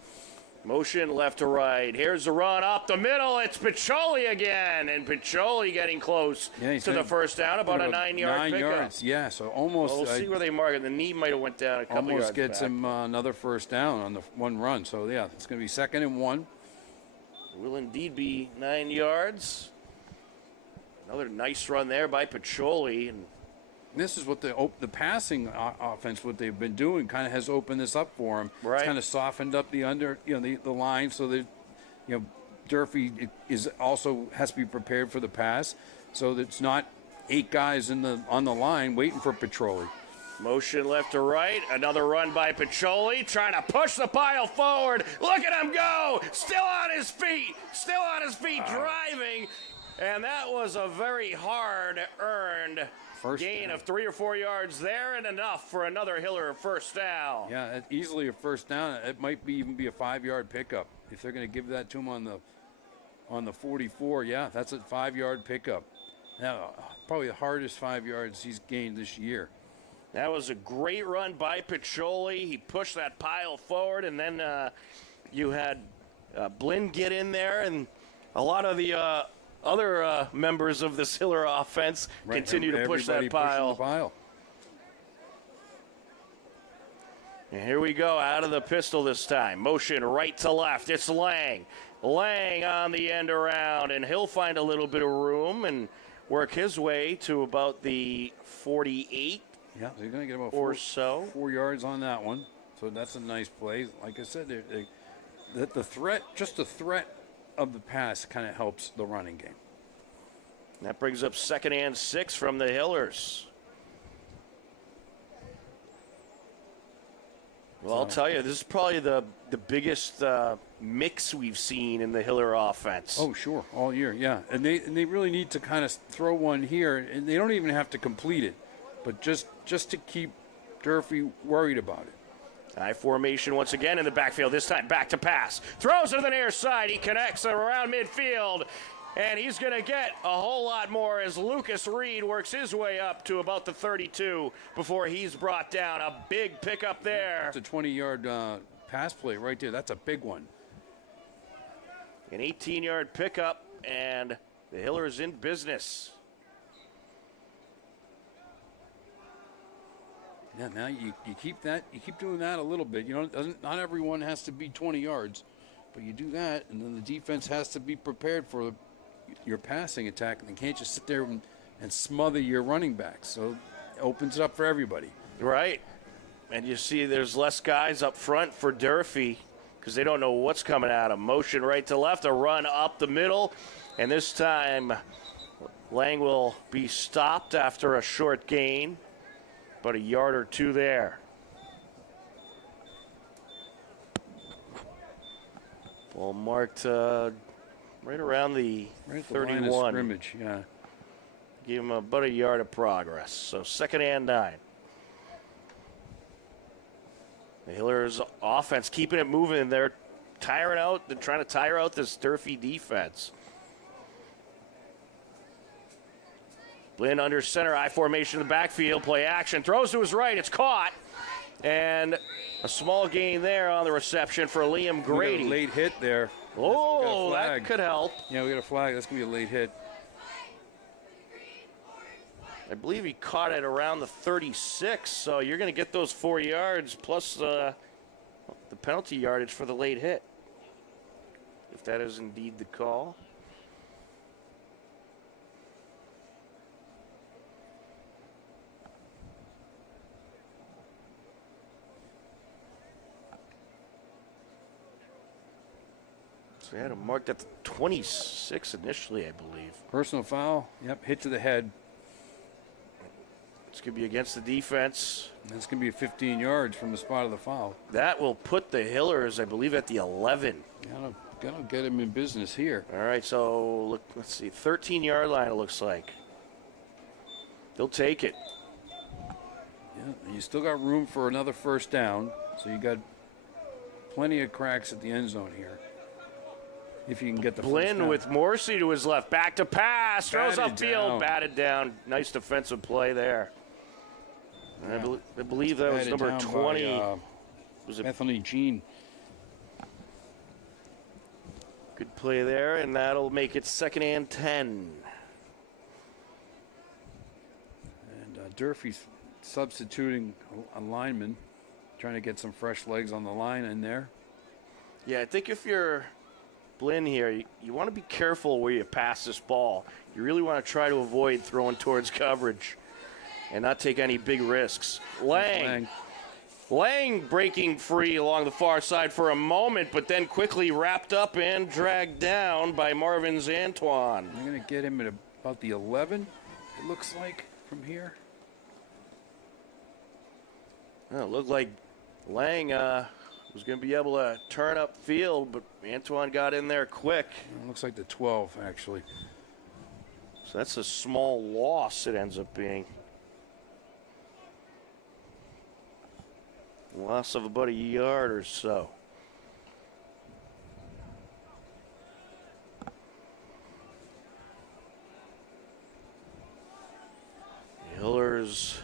Motion left to right. Here's the run up the middle. It's Piccioli again, and Piccioli getting close to the first down, about a 9-yard pickup. 9 yards, yeah. So almost. Well, we'll see where they mark it. The knee might have went down a couple yards back. Almost gets him another first down on the one run. So yeah, it's going to be 2nd and 1. Will indeed be 9 yards. Another nice run there by Piccioli, and this is what the passing offense, what they've been doing, kind of has opened this up for them. Right. It's kind of softened up the line so that Durfee also has to be prepared for the pass, so that it's not 8 guys on the line waiting for Piccioli. Motion left to right. Another run by Piccioli, trying to push the pile forward. Look at him go! Still on his feet, driving. And that was a very hard-earned gain of 3 or 4 yards there, and enough for another Hiller first down. Yeah, easily a first down. It might even be a 5-yard pickup if they're going to give that to him on the 44. Yeah, that's a 5-yard pickup. Now, probably the hardest 5 yards he's gained this year. That was a great run by Piccioli. He pushed that pile forward, and then you had Blinn get in there, and a lot of the other members of this Hiller offense continue to push that pile. And here we go, out of the pistol this time. Motion right to left. It's Lang. Lang on the end around, and he'll find a little bit of room and work his way to about the 48. Yeah, they're going to get about 4 yards on that one. So that's a nice play. Like I said, the threat of the pass kind of helps the running game. That brings up 2nd and 6 from the Hillers. Well, I'll tell you, this is probably the biggest mix we've seen in the Hiller offense. Oh, sure, all year, yeah. And they really need to kind of throw one here, and they don't even have to complete it, but just to keep Durfee worried about it. I formation once again in the backfield, this time back to pass. Throws it to the near side. He connects around midfield, and he's going to get a whole lot more as Lucas Reed works his way up to about the 32 before he's brought down. A big pickup there. That's a 20-yard pass play right there. That's a big one. An 18-yard pickup, and the Hillers in business. Yeah, now you keep doing that a little bit. Not everyone has to be 20 yards, but you do that, and then the defense has to be prepared for your passing attack, and they can't just sit there and smother your running backs. So it opens it up for everybody. Right, and you see there's less guys up front for Durfee because they don't know what's coming at them. Motion right to left, a run up the middle, and this time Lang will be stopped after a short gain. About a yard or two there. Ball marked right around the 31. Line of scrimmage, yeah. Give him about a yard of progress. So 2nd and 9. The Hillers offense keeping it moving. They're trying to tire out this Durfee defense. Blinn under center, I formation in the backfield, play action, throws to his right, it's caught. And a small gain there on the reception for Liam Grady. We got a late hit there. Oh, that could help. Yeah, we got a flag. That's going to be a late hit. I believe he caught it around the 36, so you're going to get those 4 yards plus the penalty yardage for the late hit, if that is indeed the call. So they had him marked at the 26 initially, I believe. Personal foul. Yep, hit to the head. It's going to be against the defense. That's going to be 15 yards from the spot of the foul. That will put the Hillers, I believe, at the 11. Gotta get him in business here. All right, so look, let's see, 13-yard line it looks like. They'll take it. Yeah, you still got room for another first down, so you got plenty of cracks at the end zone here. If you can get the first Blinn down. with Morrissey to his left, back to pass, throws Batted upfield, down. batted down. Nice defensive play there. Yeah. I believe that was Batted number down 20. by, Was it Bethany Jean. good play there, and that'll make it 2nd and 10. And Durfee's substituting a lineman, trying to get some fresh legs on the line in there. Yeah, I think if you're Blinn here, you want to be careful where you pass this ball. You really want to try to avoid throwing towards coverage and not take any big risks. Lang breaking free along the far side for a moment, but then quickly wrapped up and dragged down by Marvin's Antoine. They're going to get him at about the 11, it looks like, from here. Well, it looked like Lang was going to be able to turn up field, but Antoine got in there quick. It looks like the 12, actually. So that's a small loss it ends up being. Loss of about a yard or so. Hillers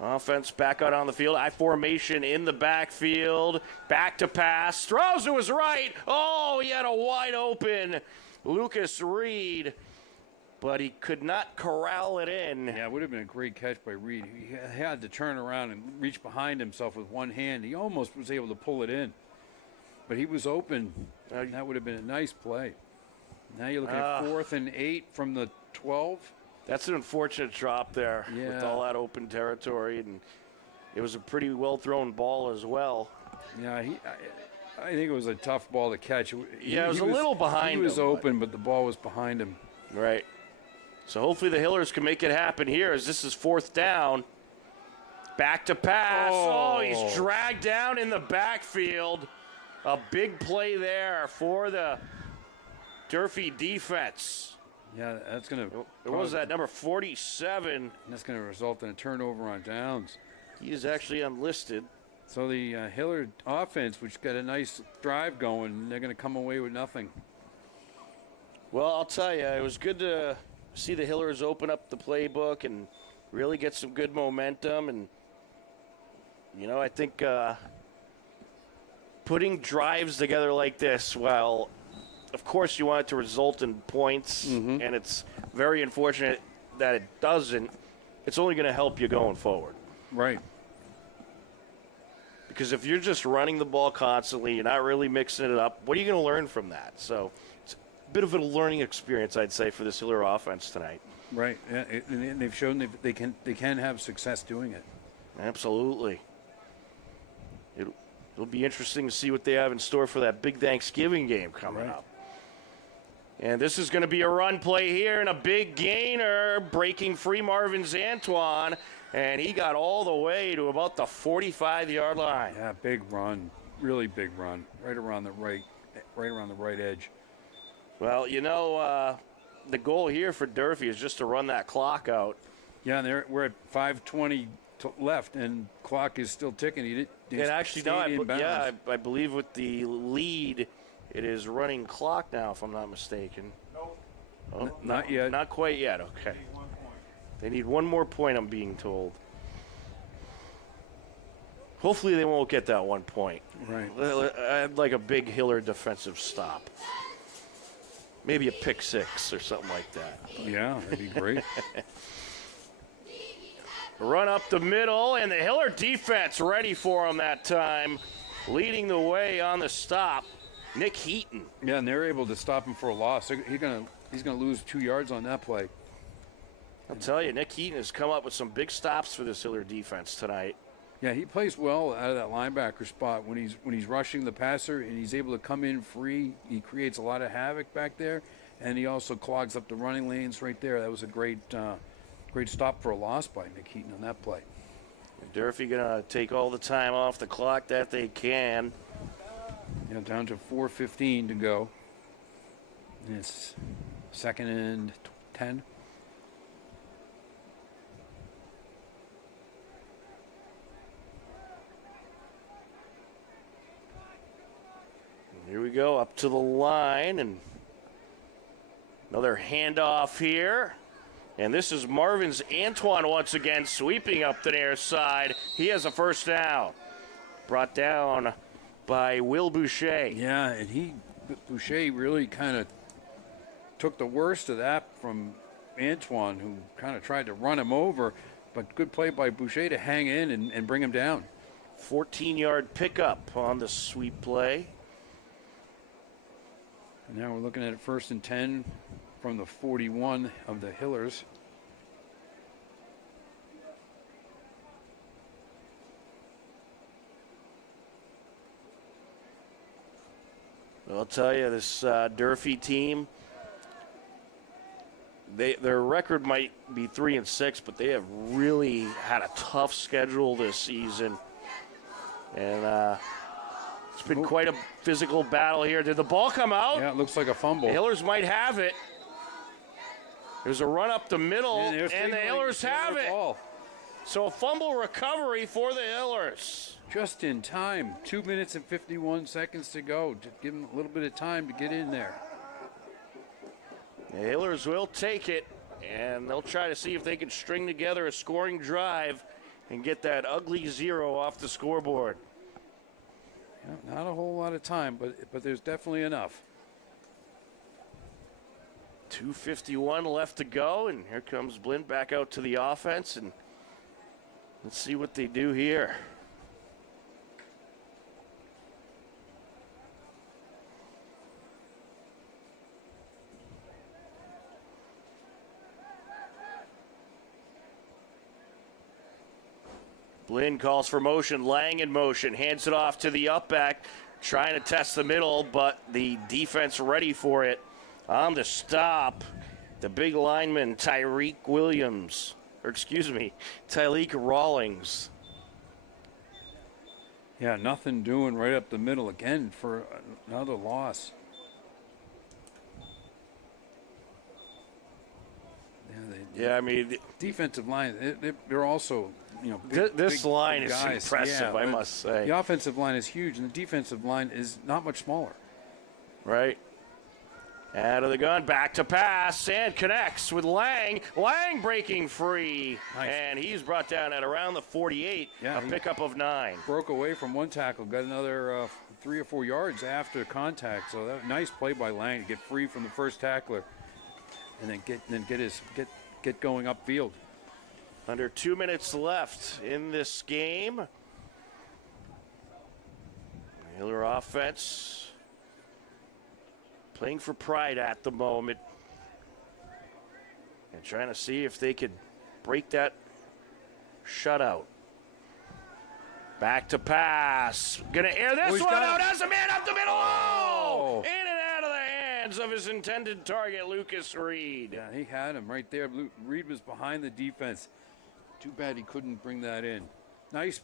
offense back out on the field. I formation in the backfield. Back to pass. Throws to his right. Oh, he had a wide open Lucas Reed, but he could not corral it in. Yeah, it would have been a great catch by Reed. He had to turn around and reach behind himself with one hand. He almost was able to pull it in, but he was open. That would have been a nice play. Now you're looking at 4th and 8 from the 12. That's an unfortunate drop there with Yeah. all that open territory, and it was a pretty well-thrown ball as well. Yeah, I think it was a tough ball to catch. Yeah, it was a little behind He was him, open, but the ball was behind him. Right. So hopefully the Hillers can make it happen here as this is 4th down. Back to pass. Oh, he's dragged down in the backfield. A big play there for the Durfee defense. Yeah, that's going to. There was that number 47. That's going to result in a turnover on downs. He is actually unlisted. So the Hillard offense, which got a nice drive going, they're going to come away with nothing. Well, I'll tell you, it was good to see the Hillers open up the playbook and really get some good momentum. And, you know, I think putting drives together like this, well, of course you want it to result in points, and it's very unfortunate that it doesn't. It's only going to help you going forward. Right. Because if you're just running the ball constantly, you're not really mixing it up, what are you going to learn from that? So it's a bit of a learning experience, I'd say, for this Hiller offense tonight. Right. Yeah, and they've shown they can have success doing it. Absolutely. It'll be interesting to see what they have in store for that big Thanksgiving game coming up. And this is going to be a run play here and a big gainer breaking free Marvin's Antoine. And he got all the way to about the 45-yard line. Yeah, big run, really big run, right around the right edge. Well, you know, the goal here for Durfee is just to run that clock out. Yeah, and we're at 5:20 left, and clock is still ticking. And actually, no, I believe with the lead, it is running clock now, if I'm not mistaken. Nope. Oh, Not yet. Not quite yet. Okay. They need one more point, I'm being told. Hopefully they won't get that 1 point. Right. I'd like a big Hiller defensive stop. Maybe a pick six or something like that. Yeah, that'd be great. Run up the middle, and the Hiller defense ready for him that time. Leading the way on the stop, Nick Heaton. Yeah, and they're able to stop him for a loss. He's gonna lose 2 yards on that play. I'll tell you, Nick Heaton has come up with some big stops for this Hiller defense tonight. Yeah, he plays well out of that linebacker spot when he's rushing the passer and he's able to come in free. He creates a lot of havoc back there, and he also clogs up the running lanes right there. That was a great stop for a loss by Nick Heaton on that play. Durfee gonna take all the time off the clock that they can. Yeah, down to 4:15 to go. And it's 2nd and 10. Here we go, up to the line, and another handoff here. And this is Marvin's Antoine once again sweeping up the near side. He has a first down. Brought down by Will Boucher. Yeah, and Boucher really kind of took the worst of that from Antoine, who kind of tried to run him over. But good play by Boucher to hang in and bring him down. 14-yard pickup on the sweep play. And now we're looking at 1st and 10 from the 41 of the Hillers. I'll tell you, this Durfee team, their record might be 3-6, but they have really had a tough schedule this season. And it's been quite a physical battle here. Did the ball come out? Yeah, it looks like a fumble. The Hillers might have it. There's a run up the middle, and the Hillers have it. Ball. So a fumble recovery for the Hillers. Just in time. 2 minutes and 51 seconds to go. Just give them a little bit of time to get in there. The Hillers will take it, and they'll try to see if they can string together a scoring drive and get that ugly 0 off the scoreboard. Yeah, not a whole lot of time, but there's definitely enough. 2:51 left to go, and here comes Blinn back out to the offense, and let's see what they do here. Blinn calls for motion, Lang in motion, hands it off to the up back, trying to test the middle, but the defense ready for it. On the stop, the big lineman, Tyleek Rawlings. Yeah, nothing doing right up the middle again for another loss. Yeah, I mean, the defensive line, they're also, this line is guys. impressive, I must say. The offensive line is huge, and the defensive line is not much smaller. Right. Out of the gun, back to pass, and connects with Lang. Lang breaking free, nice. And he's brought down at around the 48, a pickup of 9. Broke away from one tackle, got another 3 or 4 yards after contact. So that nice play by Lang to get free from the first tackler, and then get going upfield. Under 2 minutes left in this game. Hiller offense playing for pride at the moment and trying to see if they could break that shutout. Back to pass. Gonna air this one out as a man up the middle. Oh! In and out of the hands of his intended target, Lucas Reed. Yeah, he had him right there. Reed was behind the defense. Too bad he couldn't bring that in. Nice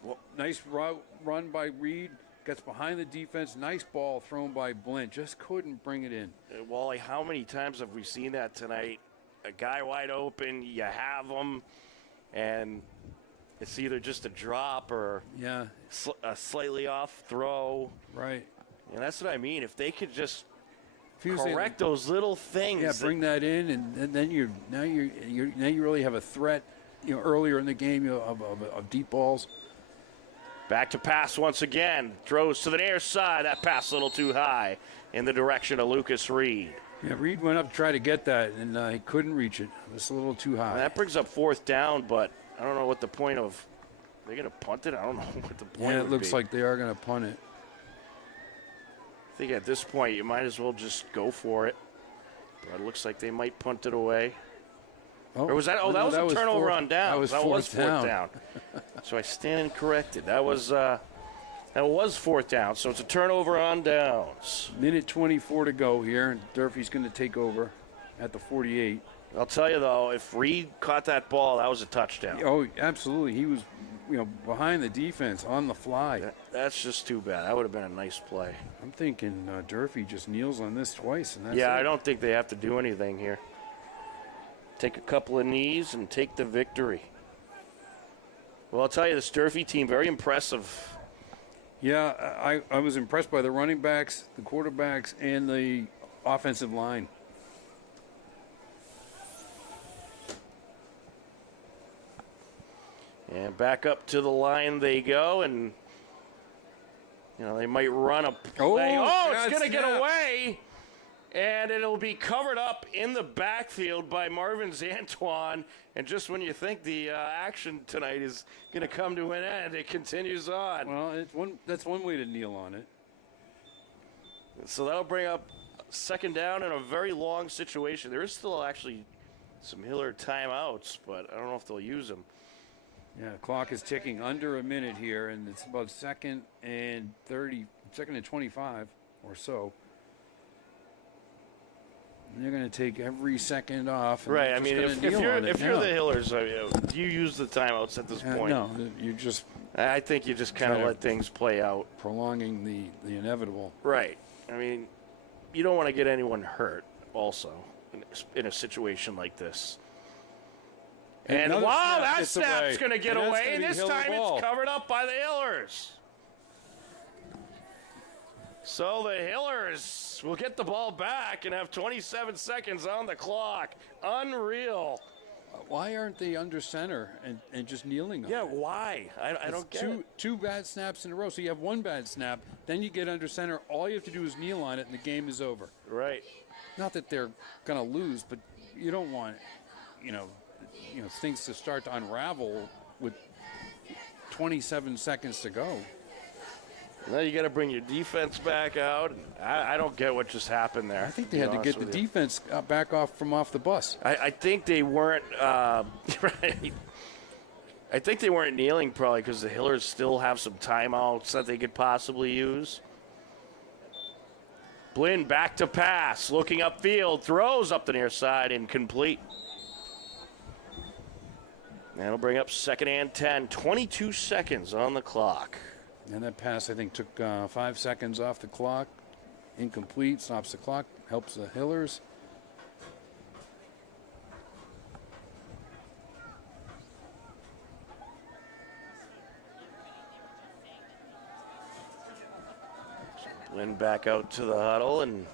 run by Reed. Gets behind the defense. Nice ball thrown by Blinn. Just couldn't bring it in. Wally, how many times have we seen that tonight? A guy wide open, you have him, and it's either just a drop or a slightly off throw. Right. And that's what I mean. If they could just correct those little things. Yeah, bring that in, and then you really have a threat. Earlier in the game of deep balls. Back to pass once again. Throws to the near side. That pass a little too high in the direction of Lucas Reed. Yeah, Reed went up to try to get that, and he couldn't reach it. It was a little too high. And that brings up 4th down, but I don't know what the point of. They're going to punt it? I don't know what the point Yeah, would it looks be. like they are going to punt it. I think at this point you might as well just go for it. But it looks like they might punt it away. Or was that? Oh, that was a turnover on downs. That was fourth down. So I stand corrected. That was 4th down. So it's a turnover on downs. Minute 24 to go here, and Durfee's going to take over at the 48. I'll tell you though, if Reed caught that ball, that was a touchdown. Oh, absolutely. He was, behind the defense on the fly. That's just too bad. That would have been a nice play. I'm thinking Durfee just kneels on this twice, and that's Yeah, it. I don't think they have to do anything here. Take a couple of knees and take the victory. Well, I'll tell you, this Durfee team, very impressive. Yeah, I was impressed by the running backs, the quarterbacks, and the offensive line. And back up to the line they go, and they might run a play. Oh, it's going to get away, and it'll be covered up in the backfield by Marvin Zantuan. And just when you think the action tonight is going to come to an end, it continues on. Well, that's one way to kneel on it. So that'll bring up 2nd down in a very long situation. There is still actually some Hiller timeouts, but I don't know if they'll use them. Yeah, the clock is ticking under a minute here, and it's about 2nd and 25 or so. And they're going to take every second off. And right. I mean, if you're the Hillers, do you use the timeouts at this point? No, you just. I think you just kind of let things play out, prolonging the inevitable. Right. I mean, you don't want to get anyone hurt. Also, in a situation like this. And wow, that snap's going to get away, and this time it's covered up by the Hillers. So the Hillers will get the ball back and have 27 seconds on the clock. Unreal. Why aren't they under center and just kneeling on it? Yeah, why? I don't get it. Two bad snaps in a row. So you have one bad snap, then you get under center. All you have to do is kneel on it, and the game is over. Right. Not that they're going to lose, but you don't want, things to start to unravel with 27 seconds to go. Now you got to bring your defense back out. I don't get what just happened there. I think they had to get the defense back off the bus. I think they weren't right. I think they weren't kneeling probably because the Hillers still have some timeouts that they could possibly use. Blinn back to pass, looking upfield, throws up the near side, incomplete. That'll bring up 2nd and 10, 22 seconds on the clock. And that pass, I think, took 5 seconds off the clock. Incomplete, stops the clock, helps the Hillers. Blinn back out to the huddle, and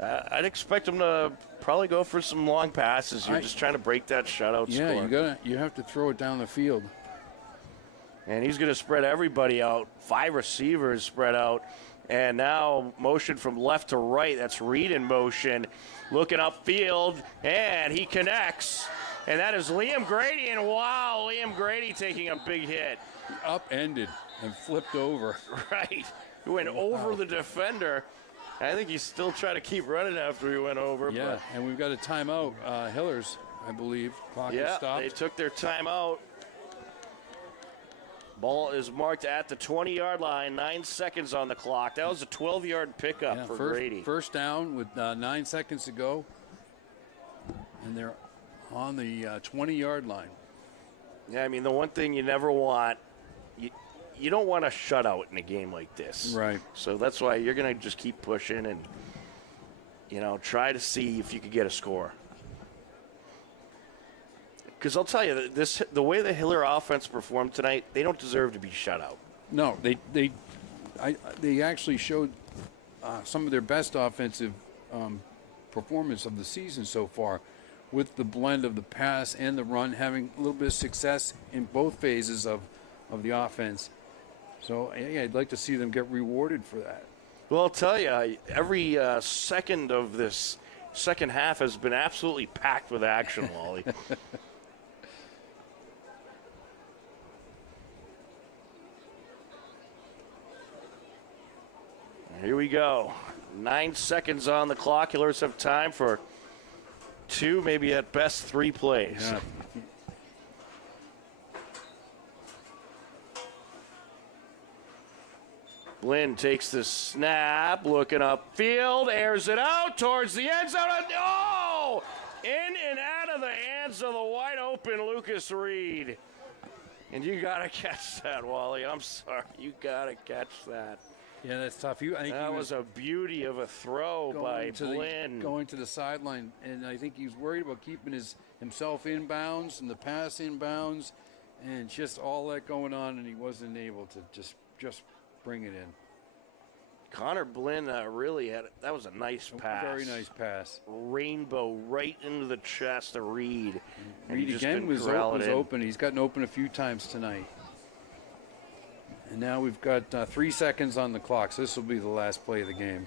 I'd expect them to probably go for some long passes. You're just trying to break that shutout score. Yeah, you have to throw it down the field. And he's going to spread everybody out. 5 receivers spread out. And now motion from left to right. That's Reed in motion. Looking upfield, and he connects. And that is Liam Grady. And wow, Liam Grady taking a big hit. He upended and flipped over. Right. He went over the defender. I think he's still trying to keep running after he went over. Yeah, but and we've got a timeout. Hillers, I believe. Clock is stopped. They took their timeout. Ball is marked at the 20-yard line, 9 seconds on the clock. That was a 12-yard pickup for Grady. First down with 9 seconds to go. And they're on the 20-yard line. Yeah, I mean, the one thing you never want, you don't want a shutout in a game like this. Right. So that's why you're going to just keep pushing and, try to see if you could get a score. Because I'll tell you, the way the Hiller offense performed tonight, they don't deserve to be shut out. No, they actually showed some of their best offensive performance of the season so far, with the blend of the pass and the run, having a little bit of success in both phases of the offense. So, yeah, I'd like to see them get rewarded for that. Well, I'll tell you, every second of this second half has been absolutely packed with action, Wally. Here we go. 9 seconds on the clock. Hillers have time for 2, maybe at best 3 plays. Yeah. Lynn takes the snap, looking upfield, airs it out towards the end zone. Oh! In and out of the hands of the wide open Lucas Reed. And you got to catch that, Wally. I'm sorry. You got to catch that. Yeah, that's tough. That was a beauty of a throw by Blinn. Going to the sideline, and I think he was worried about keeping himself in bounds and the pass in bounds, and just all that going on, and he wasn't able to just bring it in. Connor Blinn really that was a nice pass. Very nice pass. Rainbow right into the chest of Reed. Reed again was open. He's gotten open a few times tonight. And now we've got 3 seconds on the clock, so this will be the last play of the game.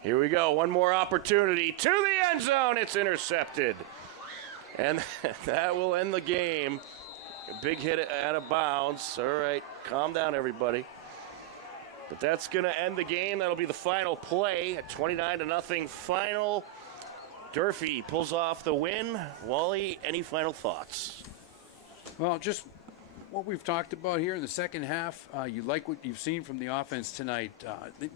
Here we go. One more opportunity to the end zone. It's intercepted. And that will end the game. A big hit out of bounds. All right, calm down, everybody. But that's going to end the game. That'll be the final play. A 29-0 final. Durfee pulls off the win. Wally, any final thoughts? Well, just what we've talked about here in the second half. You like what you've seen from the offense tonight.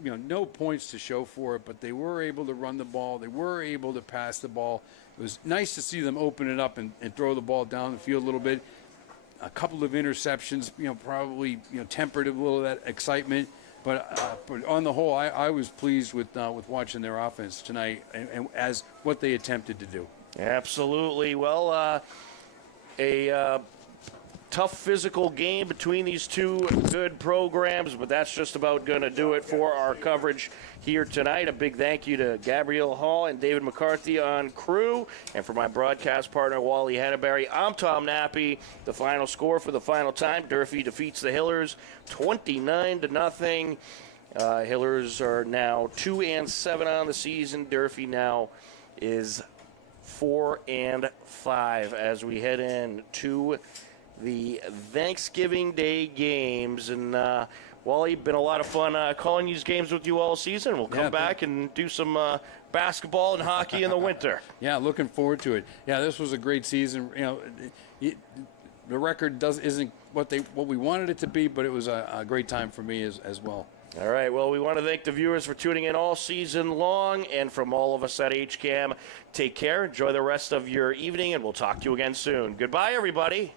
No points to show for it, but they were able to run the ball. They were able to pass the ball. It was nice to see them open it up and throw the ball down the field a little bit. A couple of interceptions, probably tempered a little of that excitement. But on the whole, I was pleased with watching their offense tonight and as what they attempted to do. Absolutely. Well, a tough physical game between these two good programs, but that's just about going to do it for our coverage here tonight. A big thank you to Gabrielle Hall and David McCarthy on crew, and for my broadcast partner, Wally Hannaberry. I'm Tom Nappy. The final score for the final time, Durfee defeats the Hillers 29-0. Hillers are now 2-7 on the season. Durfee now is 4-5 as we head into the Thanksgiving Day games. And Wally, been a lot of fun calling these games with you all season. We'll come back and do some basketball and hockey in the winter. Yeah, looking forward to it. Yeah, this was a great season. The record isn't what we wanted it to be, but it was a great time for me as well. All right, well, we want to thank the viewers for tuning in all season long, and from all of us at HCAM, take care, enjoy the rest of your evening, and we'll talk to you again soon. Goodbye, everybody.